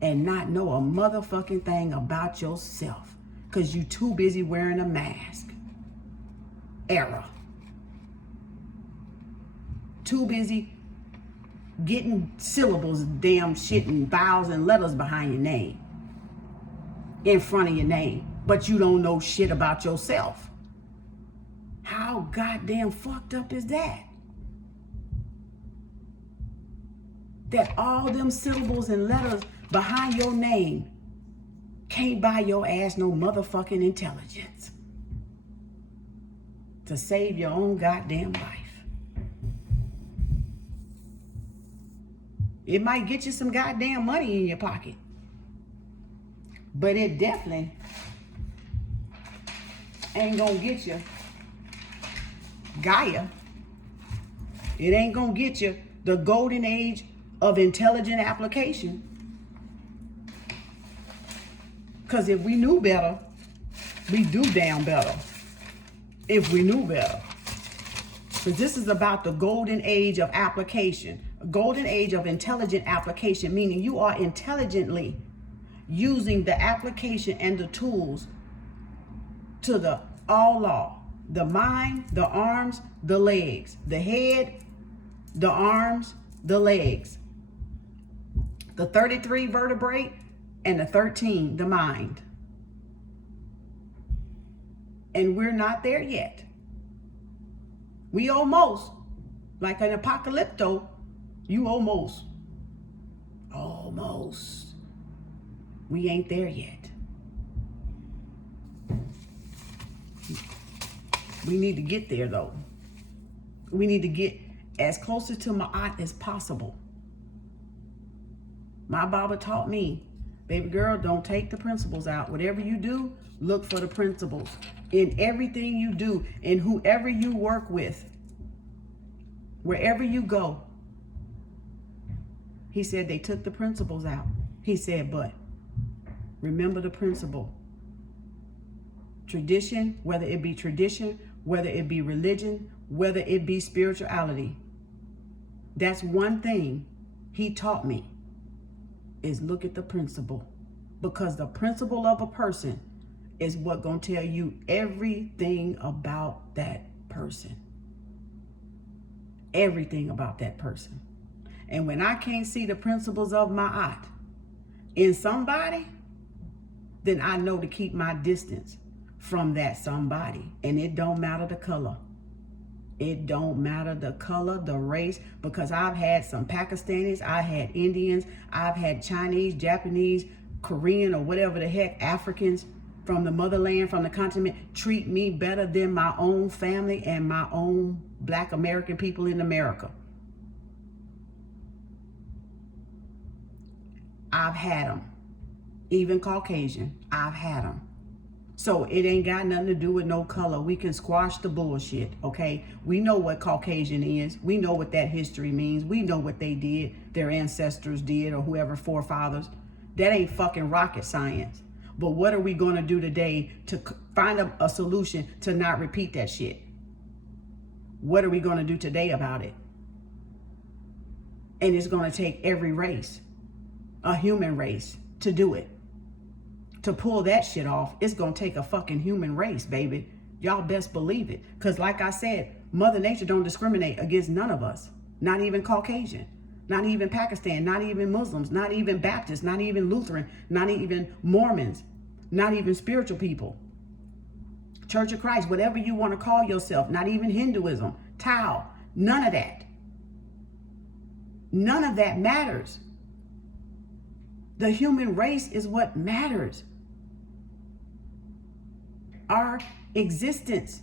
and not know a motherfucking thing about yourself because you too busy wearing a mask. Error. Too busy getting syllables, damn shit, and vowels and letters behind your name, in front of your name, but you don't know shit about yourself. How goddamn fucked up is that? That all them syllables and letters behind your name can't buy your ass no motherfucking intelligence to save your own goddamn life. It might get you some goddamn money in your pocket, but it definitely ain't gonna get you Gaia. It ain't gonna get you the golden age of intelligent application. Because if we knew better, we do damn better. If we knew better. Because this is about the golden age of application, a golden age of intelligent application, meaning you are intelligently using the application and the tools to the all law. The mind, the arms, the legs, the head, the arms, the legs, the 33 vertebrae, and the 13, the mind. And we're not there yet. We almost, like an apocalypto, you almost. We ain't there yet. We need to get there though. We need to get as closer to Ma'at as possible. My Baba taught me, baby girl, don't take the principles out. Whatever you do, look for the principles in everything you do, in whoever you work with, wherever you go. He said they took the principles out. He said, but remember the principle. Tradition, whether it be tradition, whether it be religion, whether it be spirituality. That's one thing he taught me, is look at the principle. Because the principle of a person is what gonna tell you everything about that person. Everything about that person. And when I can't see the principles of Ma'at in somebody, then I know to keep my distance from that somebody. And it don't matter the color. It don't matter the color, the race, because I've had some Pakistanis, I had Indians, I've had Chinese, Japanese, Korean, or whatever the heck, Africans, from the motherland, from the continent, treat me better than my own family and my own Black American people in America. I've had them. Even Caucasian, I've had them. So it ain't got nothing to do with no color. We can squash the bullshit, okay? We know what Caucasian is. We know what that history means. We know what they did, their ancestors did, or whoever, forefathers. That ain't fucking rocket science. But what are we going to do today to find a solution to not repeat that shit? What are we going to do today about it? And it's going to take every race, a human race, to do it. To pull that shit off, it's going to take a fucking human race, baby. Y'all best believe it. Because like I said, Mother Nature don't discriminate against none of us. Not even Caucasian. Not even Pakistan, not even Muslims, not even Baptists, not even Lutheran, not even Mormons, not even spiritual people. Church of Christ, whatever you want to call yourself, not even Hinduism, Tao, none of that. None of that matters. The human race is what matters. Our existence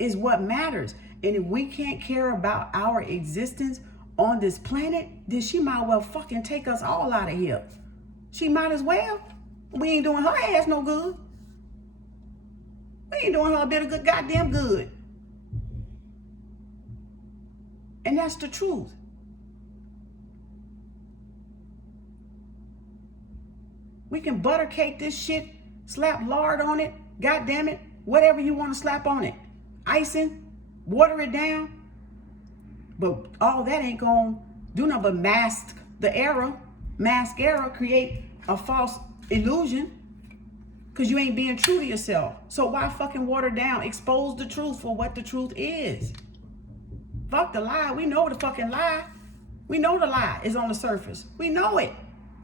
is what matters. And if we can't care about our existence on this planet, then she might well fucking take us all out of here. She might as well. We ain't doing her ass no good. We ain't doing her a bit of good goddamn good. And that's the truth. We can butter cake this shit, slap lard on it, goddamn it, whatever you want to slap on it. Icing, water it down. But all that ain't gonna do nothing but mask the error, create a false illusion, because you ain't being true to yourself. So why fucking water down? Expose the truth for what the truth is. Fuck the lie. We know the fucking lie. We know the lie is on the surface. We know it.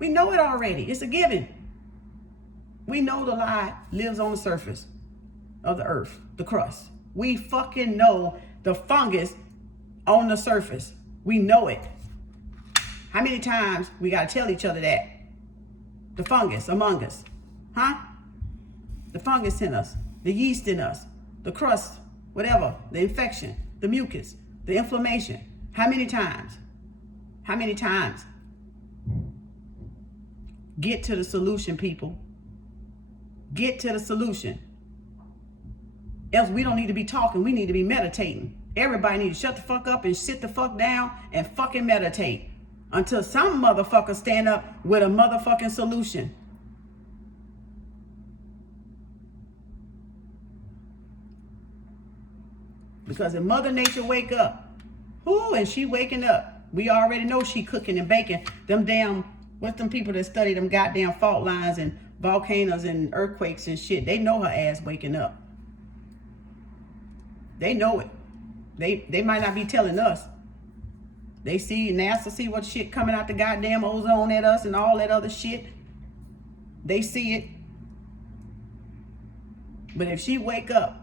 We know it already. It's a given. We know the lie lives on the surface of the earth, the crust. We fucking know the fungus on the surface. We know it. How many times we gotta tell each other that? The fungus among us, huh? The fungus in us, the yeast in us, the crust, whatever, the infection, the mucus, the inflammation. How many times? How many times? Get to the solution, people. Get to the solution. Else we don't need to be talking, we need to be meditating. Everybody need to shut the fuck up and sit the fuck down and fucking meditate until some motherfucker stand up with a motherfucking solution. Because if Mother Nature wake up, and she waking up, we already know she cooking and baking. Them damn, what's them people that study them goddamn fault lines and volcanoes and earthquakes and shit, they know her ass waking up. They know it. They might not be telling us. They see, NASA see what shit coming out the goddamn ozone at us and all that other shit. They see it. But if she wake up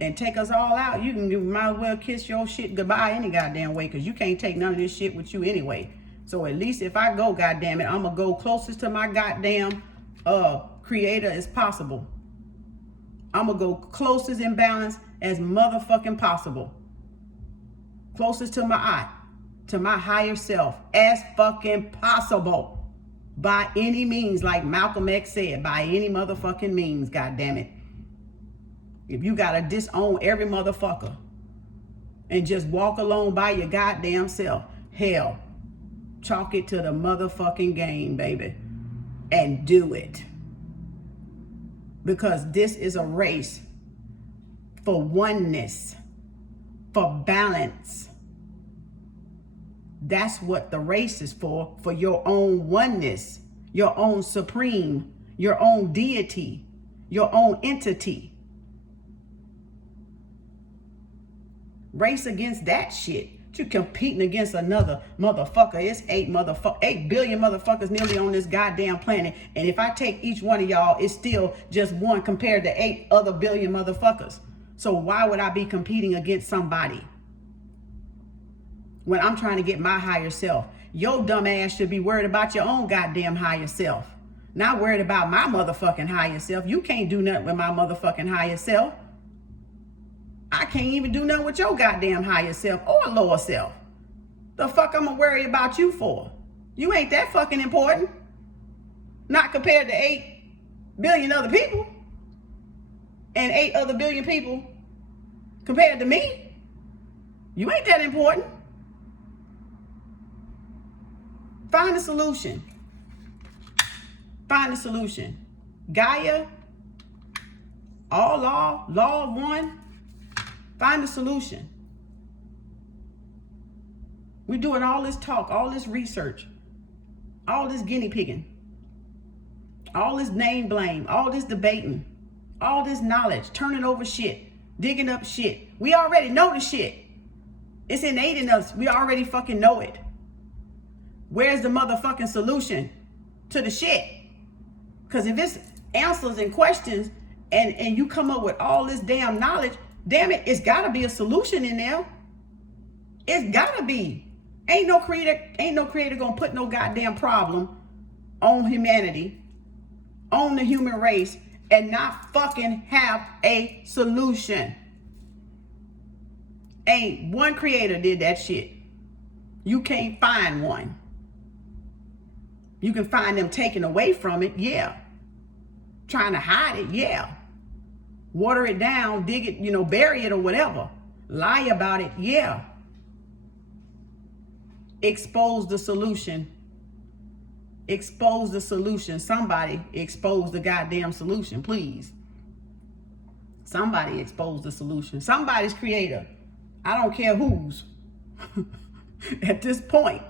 and take us all out, you might as well kiss your shit goodbye any goddamn way, because you can't take none of this shit with you anyway. So at least if I go, goddamn it, I'm gonna go closest to my goddamn creator as possible. I'm gonna go closest in balance as motherfucking possible. Closest to my eye, to my higher self as fucking possible. By any means, like Malcolm X said, by any motherfucking means, goddamn it. If you gotta disown every motherfucker and just walk alone by your goddamn self, hell, chalk it to the motherfucking game, baby, and do it. Because this is a race for oneness, for balance. That's what the race is for your own oneness, your own supreme, your own deity, your own entity. Race against that shit. You competing against another motherfucker. It's 8 billion motherfuckers nearly on this goddamn planet. And if I take each one of y'all, it's still just one compared to 8 other billion motherfuckers. So why would I be competing against somebody when I'm trying to get my higher self? Your dumb ass should be worried about your own goddamn higher self. Not worried about my motherfucking higher self. You can't do nothing with my motherfucking higher self. I can't even do nothing with your goddamn higher self or lower self. The fuck I'm gonna worry about you for? You ain't that fucking important. Not compared to 8 billion other people. And 8 other billion people compared to me. You ain't that important. Find a solution. Find a solution. Gaia, all law of one. Find a solution. We're doing all this talk, all this research, all this guinea pigging, all this name blame, all this debating, all this knowledge, turning over shit, digging up shit. We already know the shit. It's innate in us. We already fucking know it. Where's the motherfucking solution to the shit? Because if it's answers and questions and you come up with all this damn knowledge, damn it, it's gotta be a solution in there. It's gotta be. Ain't no creator gonna put no goddamn problem on humanity, on the human race, and not fucking have a solution. Ain't one creator did that shit. You can't find one. You can find them taken away from it, yeah. Trying to hide it, yeah. Water it down, dig it, bury it or whatever. Lie about it, yeah. Expose the solution. Expose the solution. Somebody expose the goddamn solution, please. Somebody expose the solution. Somebody's creator. I don't care whose. At this point,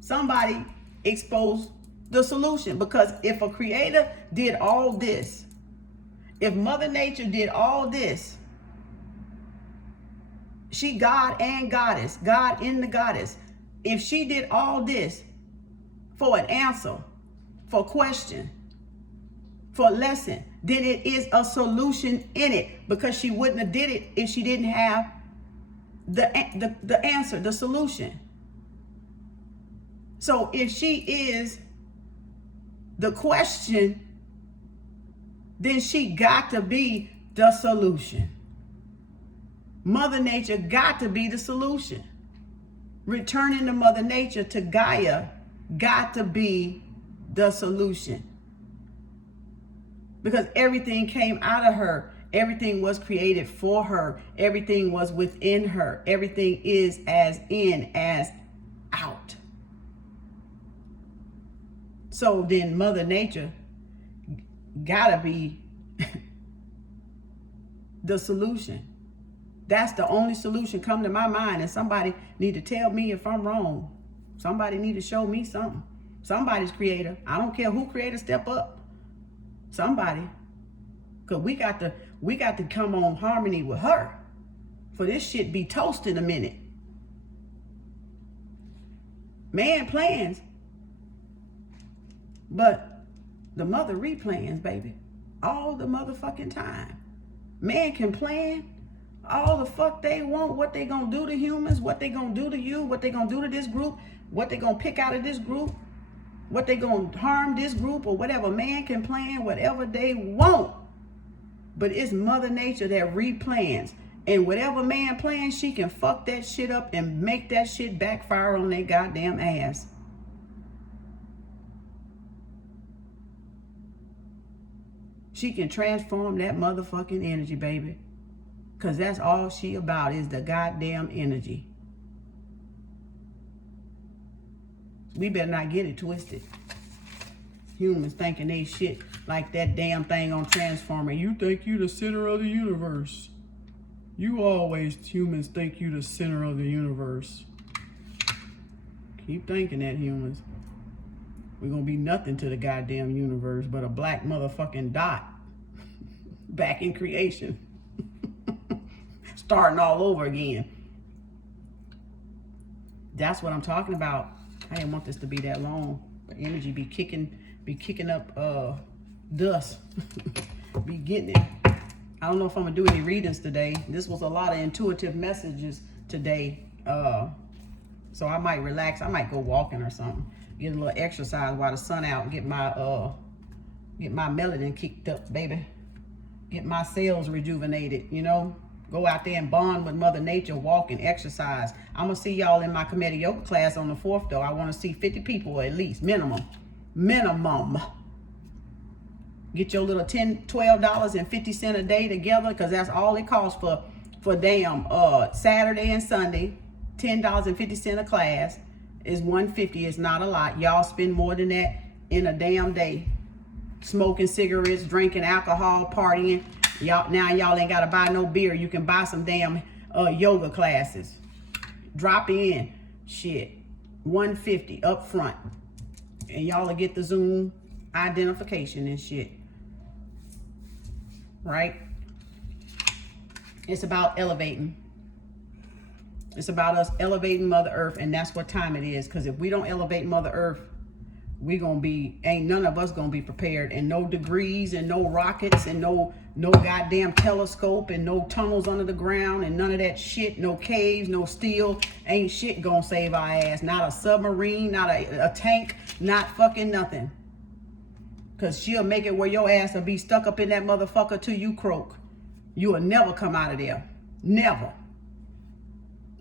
somebody expose the solution. Because if a creator did all this, if Mother Nature did all this, she God and goddess, God in the goddess. If she did all this for an answer, for a question, for a lesson, then it is a solution in it, because she wouldn't have did it if she didn't have the answer, the solution. So if she is the question, then she got to be the solution. Mother Nature got to be the solution. Returning to Mother Nature, to Gaia, got to be the solution. Because everything came out of her. Everything was created for her. Everything was within her. Everything is as in, as out. So then Mother Nature gotta be the solution. That's the only solution come to my mind. And somebody need to tell me if I'm wrong. Somebody need to show me something. Somebody's creator. I don't care who creator, step up. Somebody. Because we got to come on harmony with her. For this shit be toast in a minute. Man plans. But the mother replans, baby. All the motherfucking time. Man can plan all the fuck they want, what they gonna do to humans, what they gonna do to you, what they gonna do to this group, what they gonna pick out of this group, what they gonna harm this group or whatever. Man can plan whatever they want. But it's Mother Nature that replans. And whatever man plans, she can fuck that shit up and make that shit backfire on their goddamn ass. She can transform that motherfucking energy, baby. Because that's all she about, is the goddamn energy. We better not get it twisted. Humans thinking they shit like that damn thing on Transformer. You think you the center of the universe. You always, humans, think you the center of the universe. Keep thinking that, humans. We're gonna be nothing to the goddamn universe but a black motherfucking dot. Back in creation. Starting all over again. That's what I'm talking about. I didn't want this to be that long. The energy be kicking up dust. Be getting it. I don't know if I'm gonna do any readings today. This was a lot of intuitive messages today. So I might relax. I might go walking or something. Get a little exercise while the sun out and get my Get my melanin kicked up, baby. Get my cells rejuvenated, you know. Go out there and bond with Mother Nature, walk and exercise. I'm going to see y'all in my Kemetic yoga class on the 4th, though. I want to see 50 people at least, minimum. Minimum. Get your little $10, $12.50 a day together, because that's all it costs for damn Saturday and Sunday. $10.50 a class is $150. It's not a lot. Y'all spend more than that in a damn day. Smoking cigarettes, drinking alcohol, partying. Y'all ain't gotta buy no beer. You can buy some damn yoga classes. Drop in, shit, $150 up front, and y'all will get the Zoom identification and shit. Right? It's about elevating. It's about us elevating Mother Earth, and that's what time it is. Because if we don't elevate Mother Earth, we gonna be, ain't none of us gonna be prepared. And no degrees and no rockets and no goddamn telescope and no tunnels under the ground and none of that shit. No caves, no steel. Ain't shit gonna save our ass. Not a submarine, not a tank, not fucking nothing. Because she'll make it where your ass will be stuck up in that motherfucker till you croak. You will never come out of there. Never.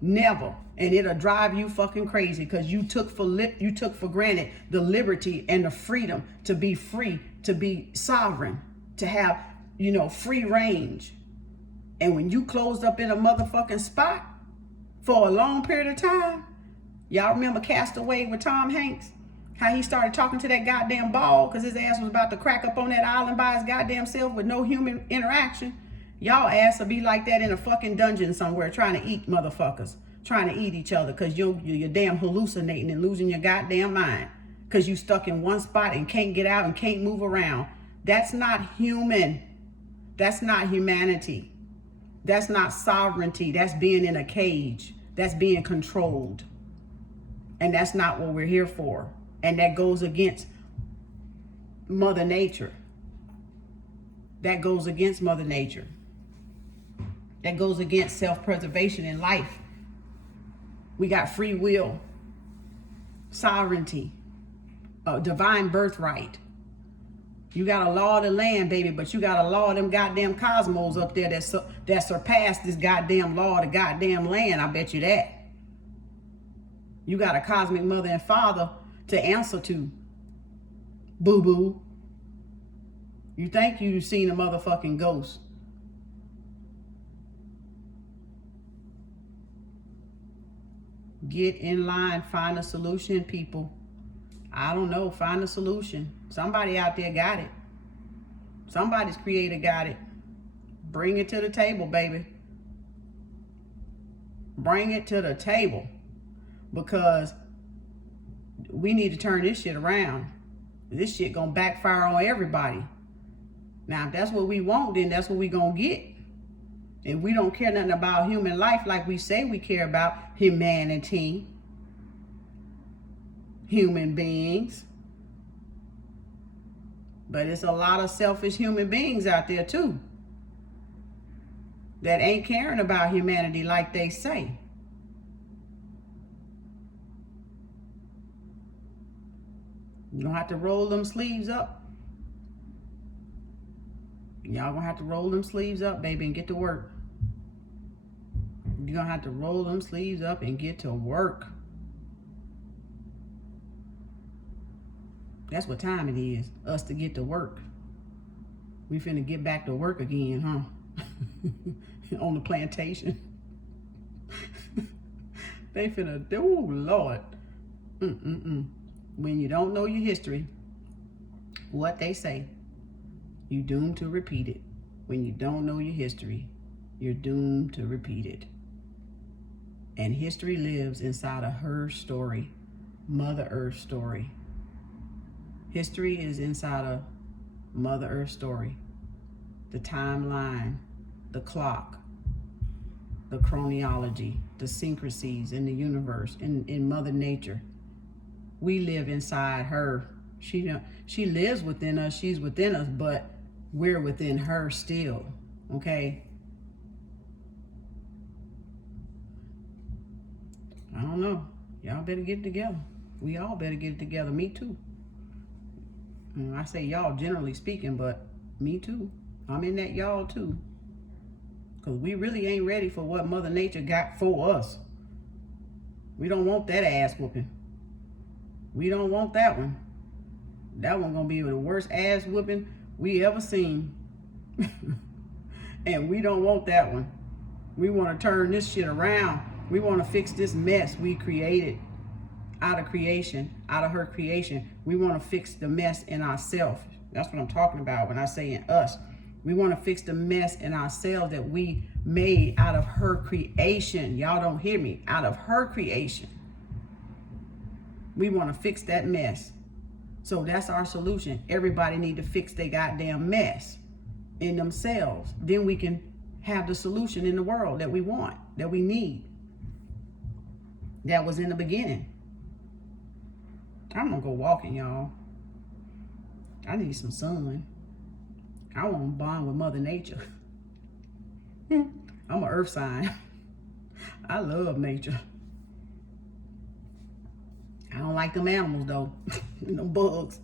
Never. And it'll drive you fucking crazy, because you took for granted the liberty and the freedom to be free, to be sovereign, to have, you know, free range. And when you closed up in a motherfucking spot for a long period of time, y'all remember Castaway with Tom Hanks? How he started talking to that goddamn ball because his ass was about to crack up on that island by his goddamn self with no human interaction. Y'all ass will be like that in a fucking dungeon somewhere trying to eat motherfuckers. Trying to eat each other because you're damn hallucinating and losing your goddamn mind. Because you stuck in one spot and can't get out and can't move around. That's not human. That's not humanity. That's not sovereignty. That's being in a cage. That's being controlled. And that's not what we're here for. And that goes against Mother Nature. That goes against Mother Nature. That goes against self-preservation in life. We got free will, sovereignty, a divine birthright. You got a law of the land, baby, but you got a law of them goddamn cosmos up there that surpassed this goddamn law of the goddamn land. I bet you that. You got a cosmic mother and father to answer to. Boo-boo. You think you've seen a motherfucking ghost. Get in line, find a solution, people. I don't know, find a solution. Somebody out there got it. Somebody's creator got it. Bring it to the table, baby. Bring it to the table. Because we need to turn this shit around. This shit gonna backfire on everybody. Now, if that's what we want, then that's what we gonna get. If we don't care nothing about human life like we say we care about humanity, human beings. But it's a lot of selfish human beings out there too that ain't caring about humanity like they say. You don't have to roll them sleeves up. Y'all gonna have to roll them sleeves up, baby, and get to work. You're gonna have to roll them sleeves up and get to work. That's what time it is, us to get to work. We finna get back to work again, huh? On the plantation. They finna do, oh Lord. When you don't know your history, what they say, you doomed to repeat it. When you don't know your history, you're doomed to repeat it. And history lives inside of her story, Mother Earth's story. History is inside of Mother Earth's story. The timeline, the clock, the chronology, the syncrasies in the universe, in Mother Nature. We live inside her. She lives within us, she's within us, but we're within her still, okay? I don't know. Y'all better get it together. We all better get it together. Me too. I say y'all generally speaking, but me too. I'm in that y'all too. Because we really ain't ready for what Mother Nature got for us. We don't want that ass whooping. We don't want that one. That one gonna be the worst ass whooping we ever seen. And we don't want that one. We want to turn this shit around. We want to fix this mess we created out of creation, out of her creation. We want to fix the mess in ourselves. That's what I'm talking about when I say in us. We want to fix the mess in ourselves that we made out of her creation. Y'all don't hear me. Out of her creation. We want to fix that mess. So that's our solution. Everybody need to fix their goddamn mess in themselves. Then we can have the solution in the world that we want, that we need. That was in the beginning. I'm gonna go walking, y'all. I need some sun. I want to bond with Mother Nature. I'm an earth sign. I love nature. I don't like them animals though, no bugs.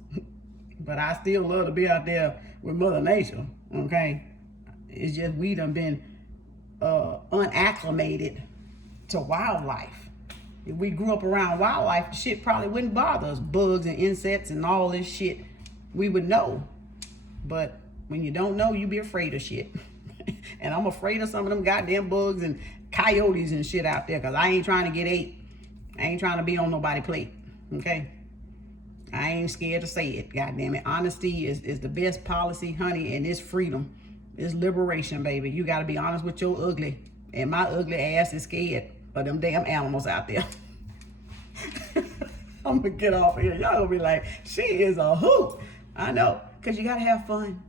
But I still love to be out there with Mother Nature, okay? It's just we done been unacclimated to wildlife. If we grew up around wildlife, the shit probably wouldn't bother us. Bugs and insects and all this shit, we would know. But when you don't know, you be afraid of shit. And I'm afraid of some of them goddamn bugs and coyotes and shit out there, because I ain't trying to get ate. I ain't trying to be on nobody's plate, okay? I ain't scared to say it, goddamn it. Honesty is the best policy, honey, and it's freedom. It's liberation, baby. You got to be honest with your ugly. And my ugly ass is scared of them damn animals out there. I'm going to get off of here. Y'all going to be like, she is a hoot. I know, because you got to have fun.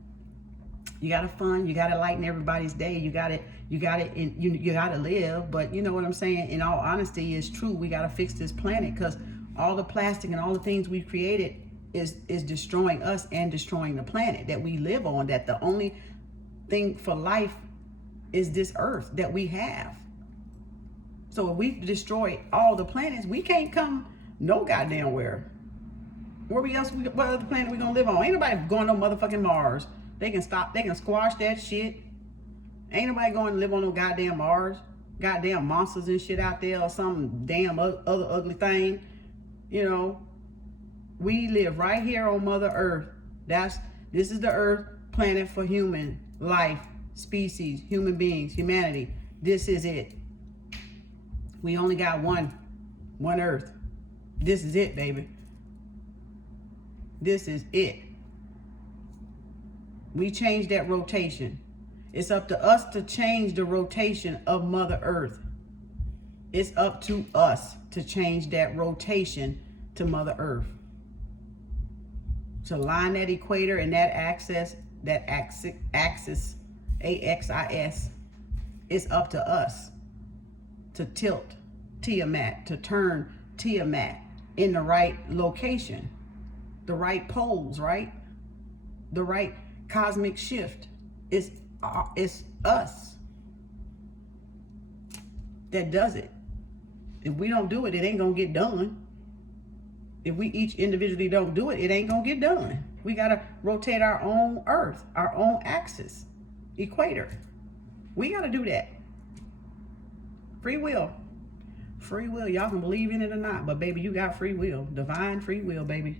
You got to fun. You got to lighten everybody's day. You got to live. But you know what I'm saying? In all honesty, it's true. We got to fix this planet, because all the plastic and all the things we've created is destroying us and destroying the planet that we live on. That the only thing for life is this earth that we have. So if we destroy all the planets, we can't come no goddamn where. What other planet we gonna live on? Ain't nobody going no motherfucking Mars. They can squash that shit. Ain't nobody going to live on no goddamn Mars. Goddamn monsters and shit out there, or some damn other ugly thing. You know, we live right here on Mother Earth. This is the Earth, planet for human life, species, human beings, humanity. This is it. We only got one Earth. This is it, baby. This is it. We changed that rotation. It's up to us to change the rotation of Mother Earth. It's up to us to change that rotation to Mother Earth. To line that equator and that axis, axis, AXIS, it's up to us to tilt Tiamat, to turn Tiamat in the right location, the right poles, right? The right cosmic shift. It's us that does it. If we don't do it, it ain't gonna get done. If we each individually don't do it, it ain't gonna get done. We gotta rotate our own earth, our own axis, equator. We gotta do that. Free will. Free will. Y'all can believe in it or not, but baby, you got free will. Divine free will, baby.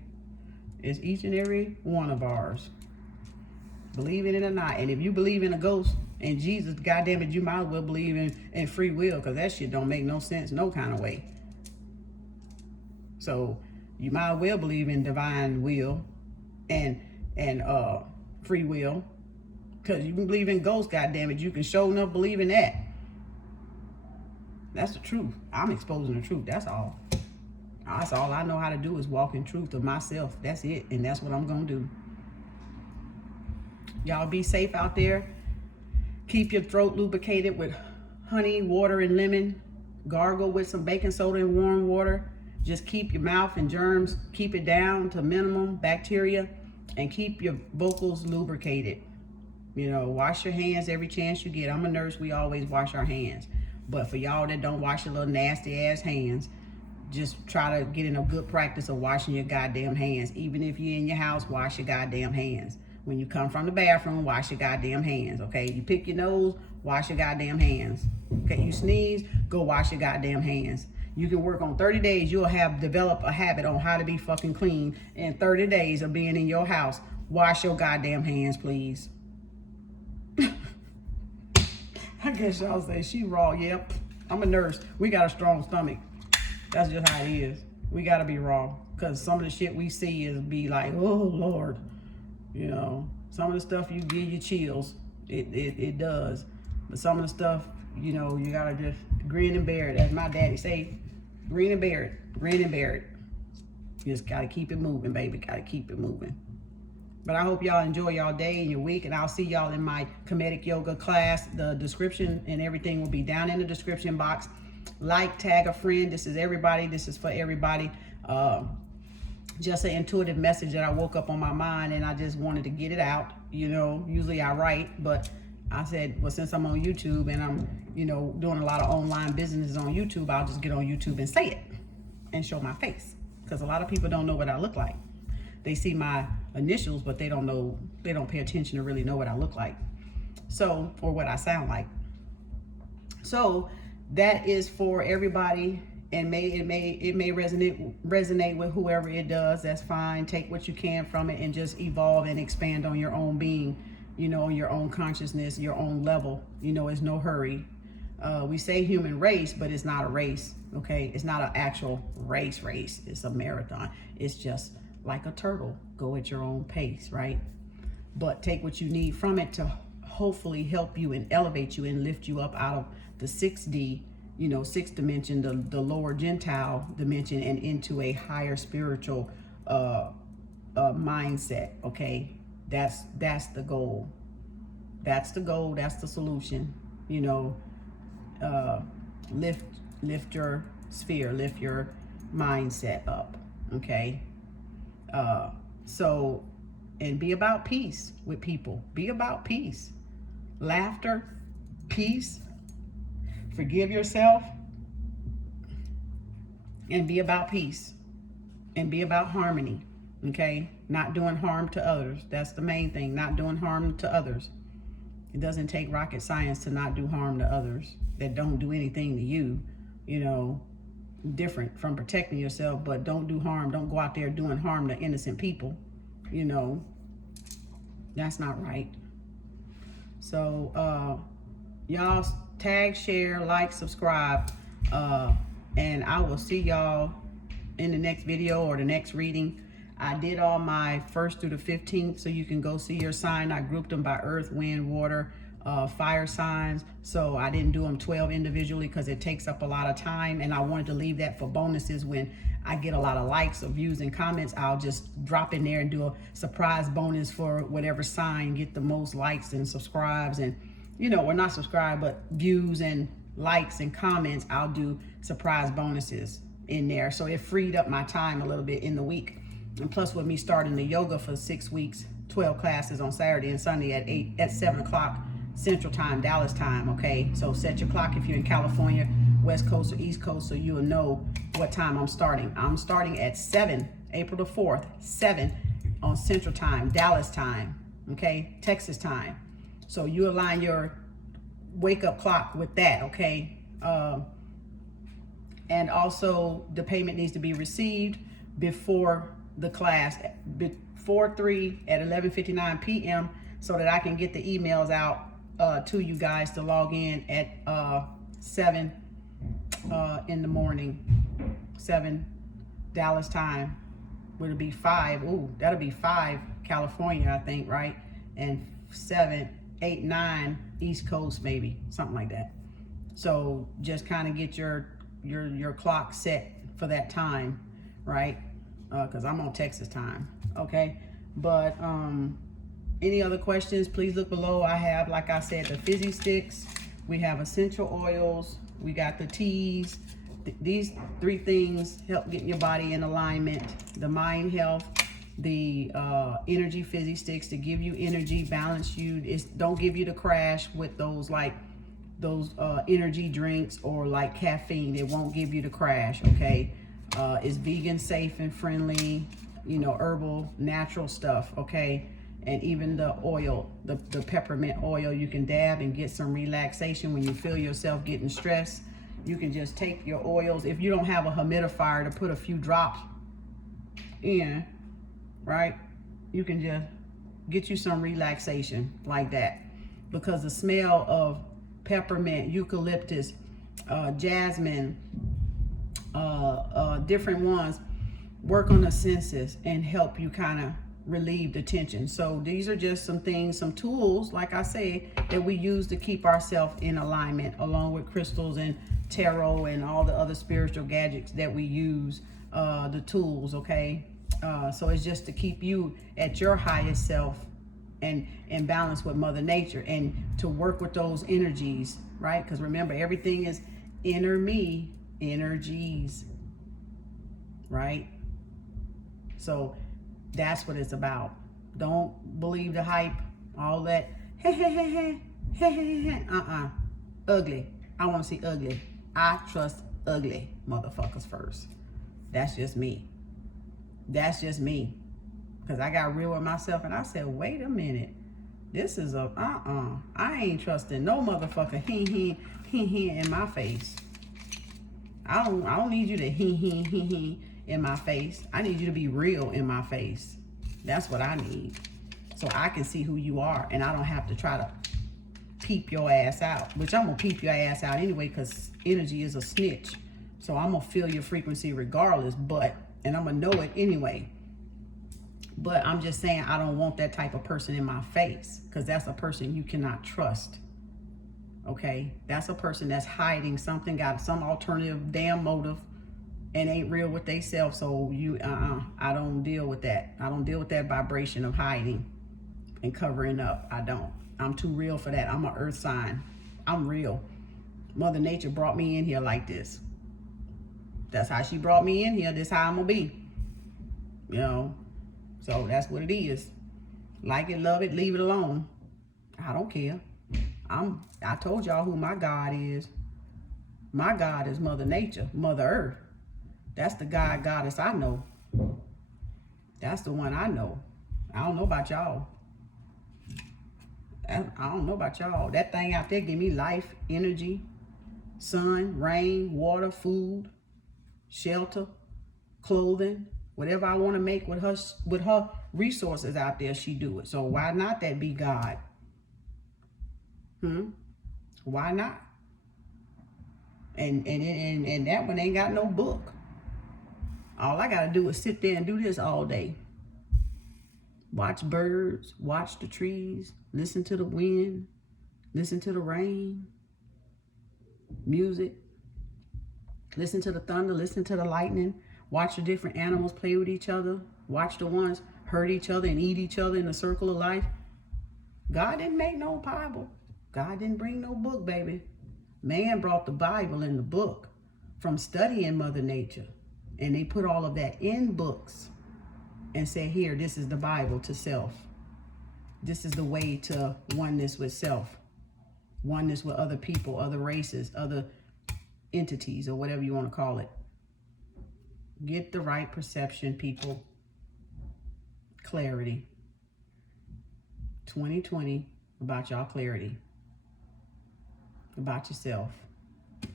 It's each and every one of ours. Believe in it or not. And if you believe in a ghost and Jesus, goddamn it, you might as well believe in free will, because that shit don't make no sense no kind of way. So you might as well believe in divine will and free will, because you can believe in ghosts, goddamn it, you can show enough believe in that. That's the truth. I'm exposing the truth. That's all. That's all I know how to do, is walk in truth of myself. That's it. And that's what I'm going to do. Y'all be safe out there. Keep your throat lubricated with honey, water, and lemon. Gargle with some baking soda and warm water. Just keep your mouth and germs, keep it down to minimum, bacteria, and keep your vocals lubricated. You know, wash your hands every chance you get. I'm a nurse. We always wash our hands. But for y'all that don't wash your little nasty ass hands, just try to get in a good practice of washing your goddamn hands. Even if you're in your house, wash your goddamn hands. When you come from the bathroom, wash your goddamn hands, okay? You pick your nose, wash your goddamn hands. Okay, you sneeze, go wash your goddamn hands. You can work on 30 days. You'll have developed a habit on how to be fucking clean in 30 days of being in your house. Wash your goddamn hands, please. I guess y'all say she raw. Yep, I'm a nurse. We got a strong stomach. That's just how it is. We gotta be raw, because some of the shit we see is be like, oh Lord, you know. Some of the stuff you give you chills. It does. But some of the stuff, you know, you gotta just grin and bear it. As my daddy say, grin and bear it. Grin and bear it. You just gotta keep it moving, baby. Gotta keep it moving. But I hope y'all enjoy y'all day and your week, and I'll see y'all in my Kemetic yoga class. The description and everything will be down in the description box. Like, tag a friend. This is everybody. This is for everybody. Just an intuitive message that I woke up on my mind, and I just wanted to get it out. You know, usually I write, but I said, well, since I'm on YouTube and I'm, you know, doing a lot of online businesses on YouTube, I'll just get on YouTube and say it and show my face, because a lot of people don't know what I look like. They see my initials, but they don't know, they don't pay attention to really know what I look like. So, or what I sound like. So that is for everybody, and it may resonate with whoever it does. That's fine. Take what you can from it and just evolve and expand on your own being, you know, your own consciousness, your own level. You know, it's no hurry. We say human race, but it's not a race. Okay, it's not an actual race. It's a marathon. It's just like a turtle. Go at your own pace, right? But take what you need from it to hopefully help you and elevate you and lift you up out of the 6D, you know, sixth dimension, the lower Gentile dimension, and into a higher spiritual mindset. Okay, that's the goal. That's the goal. That's the solution. You know, lift your sphere, lift your mindset up. Okay. So, and be about peace with people. Be about peace. Laughter, peace, forgive yourself, and be about peace, and be about harmony. Okay, not doing harm to others. That's the main thing, not doing harm to others. It doesn't take rocket science to not do harm to others that don't do anything to you, you know. Different from protecting yourself, but don't do harm. Don't go out there doing harm to innocent people. You know, that's not right. So y'all tag, share, like, subscribe, and I will see y'all in the next video or the next reading. I did all my 1st through the 15th, so you can go see your sign. I grouped them by earth, wind, water, fire signs. So I didn't do them 12 individually because it takes up a lot of time, and I wanted to leave that for bonuses. When I get a lot of likes or views and comments, I'll just drop in there and do a surprise bonus for whatever sign get the most likes and subscribes, and, you know, or not subscribe, but views and likes and comments. I'll do surprise bonuses in there. So it freed up my time a little bit in the week. And plus, with me starting the yoga for 6 weeks, 12 classes on Saturday and Sunday at 7 o'clock Central Time, Dallas time. Okay, so set your clock if you're in California, West Coast or East Coast, so you'll know what time I'm starting. I'm starting at 7, April the 4th, 7 on Central Time, Dallas time. Okay, Texas time. So you align your wake up clock with that. Okay, and also the payment needs to be received before the class, before 3 at 11:59 p.m. so that I can get the emails out to you guys to log in at 7 in the morning, 7 Dallas time. Would it be 5? Ooh, that'll be 5 California, I think, right? And 7, 8, 9 East Coast, maybe something like that. So just kind of get your clock set for that time, right? Because I'm on Texas time. Okay, but any other questions, please look below. I have, like I said, the fizzy sticks, we have essential oils, we got the teas. These 3 things help get your body in alignment. The mind health, the energy fizzy sticks to give you energy, balance you. Don't give you the crash with those energy drinks or like caffeine. It won't give you the crash. Okay, It's vegan, safe, and friendly, you know, herbal, natural stuff, okay? And even the oil, the peppermint oil, you can dab and get some relaxation when you feel yourself getting stressed. You can just take your oils. If you don't have a humidifier to put a few drops in, right? You can just get you some relaxation like that. Because the smell of peppermint, eucalyptus, jasmine, different ones work on the senses and help you kind of relieve the tension. So these are just some things, some tools, like I say, that we use to keep ourselves in alignment, along with crystals and tarot and all the other spiritual gadgets that we use, the tools, okay? So it's just to keep you at your highest self and in balance with Mother Nature, and to work with those energies, right? Because remember, everything is inner me energies, right? So that's what it's about. Don't believe the hype, all that. Ugly. I want to see ugly. I trust ugly motherfuckers first. That's just me. That's just me. Because I got real with myself and I said, wait a minute. This is a I ain't trusting no motherfucker in my face. I don't need you to in my face. I need you to be real in my face. That's what I need. So I can see who you are and I don't have to try to peep your ass out, which I'm gonna peep your ass out anyway, because energy is a snitch. So I'm gonna feel your frequency regardless, and I'm gonna know it anyway. But I'm just saying, I don't want that type of person in my face, because that's a person you cannot trust. Okay, that's a person that's hiding something, got some alternative damn motive, and ain't real with they self. So you, I don't deal with that. I don't deal with that vibration of hiding and covering up. I don't. I'm too real for that. I'm an earth sign. I'm real. Mother Nature brought me in here like this. That's how she brought me in here. This how I'm gonna be. You know. So that's what it is. Like it, love it, leave it alone. I don't care. I told y'all who my God is. My God is Mother Nature, Mother Earth. That's the God, goddess I know. That's the one I know. I don't know about y'all. I don't know about y'all. That thing out there give me life, energy, sun, rain, water, food, shelter, clothing. Whatever I want to make with her resources out there, she do it. So why not that be God? Why not? And that one ain't got no book. All I gotta do is sit there and do this all day. Watch birds, watch the trees, listen to the wind, listen to the rain, music, listen to the thunder, listen to the lightning, watch the different animals play with each other, watch the ones hurt each other and eat each other in the circle of life. God didn't make no Bible. God didn't bring no book, baby. Man brought the Bible and the book from studying Mother Nature. And they put all of that in books and said, here, this is the Bible to self. This is the way to oneness with self. Oneness with other people, other races, other entities, or whatever you want to call it. Get the right perception, people. Clarity. 2020, about y'all clarity. About yourself.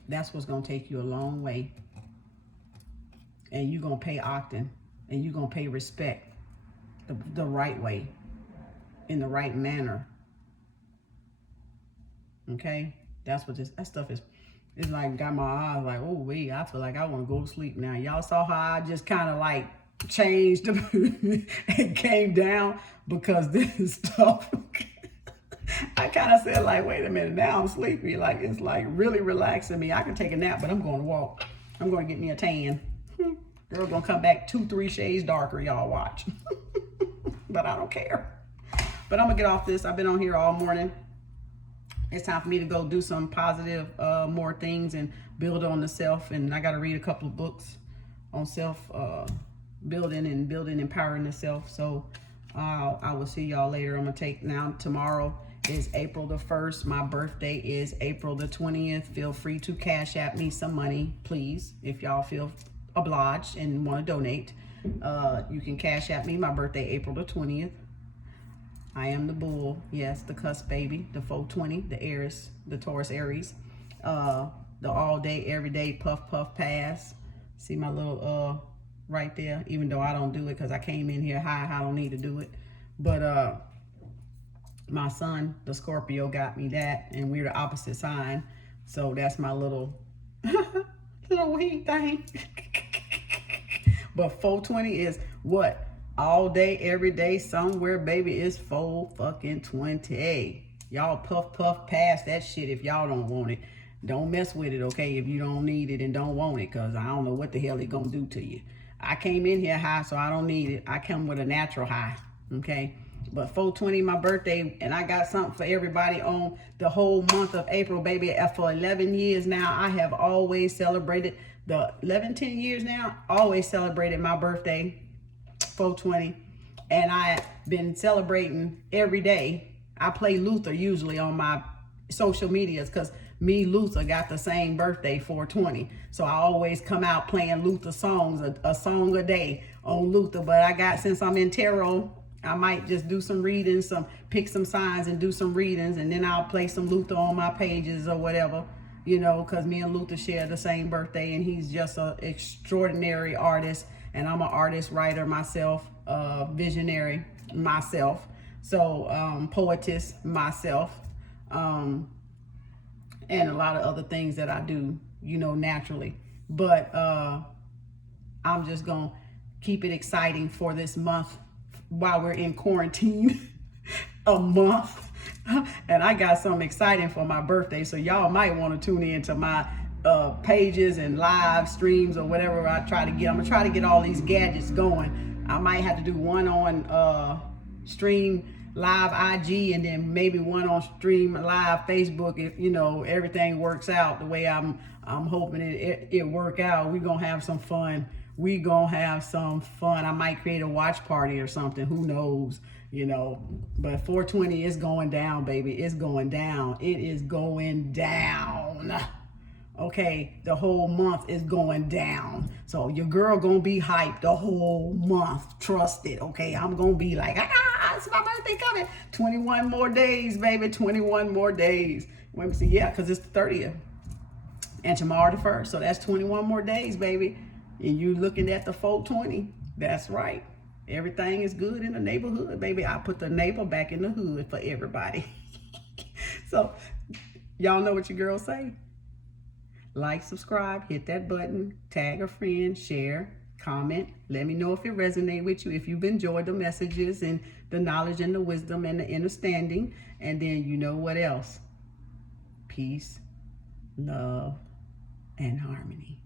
That's what's going to take you a long way. And you're going to pay octane. And you're going to pay respect the right way. In the right manner. Okay? That's what that stuff is. It's like got my eyes like, oh wait, I feel like I want to go to sleep now. Y'all saw how I just kind of like changed and came down because this stuff. I kind of said like, wait a minute, now I'm sleepy. Like it's like really relaxing me. I can take a nap, but I'm going to walk. I'm going to get me a tan. Girl gonna come back 2-3 shades darker. Y'all watch. But I don't care. But I'm gonna get off this. I've been on here all morning. It's time for me to go do some positive, more things and build on the self. And I got to read a couple of books on self building and empowering the self. So I will see y'all later. I'm going to take now. Tomorrow is April the 1st. My birthday is April the 20th. Feel free to cash at me some money, please, if y'all feel obliged and want to donate, you can cash at me. My birthday, April the 20th. I am the bull. Yes, the Cusp baby, the 420, the ARIES, the Taurus Aries, the all day, every day, puff, puff, pass. See my little, right there, even though I don't do it because I came in here high, I don't need to do it. But my son, the Scorpio, got me that, and we're the opposite sign. So that's my little, little weed thing. But 420 is what? All day, every day, somewhere, baby, is 4-fucking-20. Y'all puff, puff past that shit if y'all don't want it. Don't mess with it, okay, if you don't need it and don't want it, because I don't know what the hell it gonna do to you. I came in here high, so I don't need it. I come with a natural high, okay? But 420, my birthday, and I got something for everybody on the whole month of April, baby. For 11 years now, I have always celebrated, 10 years now, always celebrated my birthday, 420, and I've been celebrating every day. I play Luther usually on my social medias because me, Luther, got the same birthday, 420. So I always come out playing Luther songs, a song a day on Luther. But I got, since I'm in tarot, I might just do some readings, pick some signs and do some readings, and then I'll play some Luther on my pages or whatever, you know, because me and Luther share the same birthday, and he's just an extraordinary artist, and I'm an artist, writer myself, visionary myself, so poetess myself, and a lot of other things that I do, you know, naturally. But I'm just gonna keep it exciting for this month while we're in quarantine. A month. And I got something exciting for my birthday, so y'all might want to tune in to my pages and live streams or whatever I try to get. I'm gonna try to get all these gadgets going. I might have to do one on stream live IG, and then maybe one on stream live Facebook, if you know everything works out the way I'm hoping it work out. We're gonna have some fun. We gonna have some fun. I might create a watch party or something, who knows, you know. But 420 is going down, baby. It's going down. It is going down. Okay, the whole month is going down. So your girl gonna be hyped the whole month. Trust it, okay? I'm gonna be like, it's my birthday coming. 21 more days, baby, 21 more days. Let me see, yeah, because it's the 30th. And tomorrow the 1st, so that's 21 more days, baby. And you looking at the 420, that's right. Everything is good in the neighborhood, baby. I put the neighbor back in the hood for everybody. So, y'all know what your girl say. Like, subscribe, hit that button, tag a friend, share, comment. Let me know if it resonates with you, if you've enjoyed the messages and the knowledge and the wisdom and the understanding. And then you know what else? Peace, love, and harmony.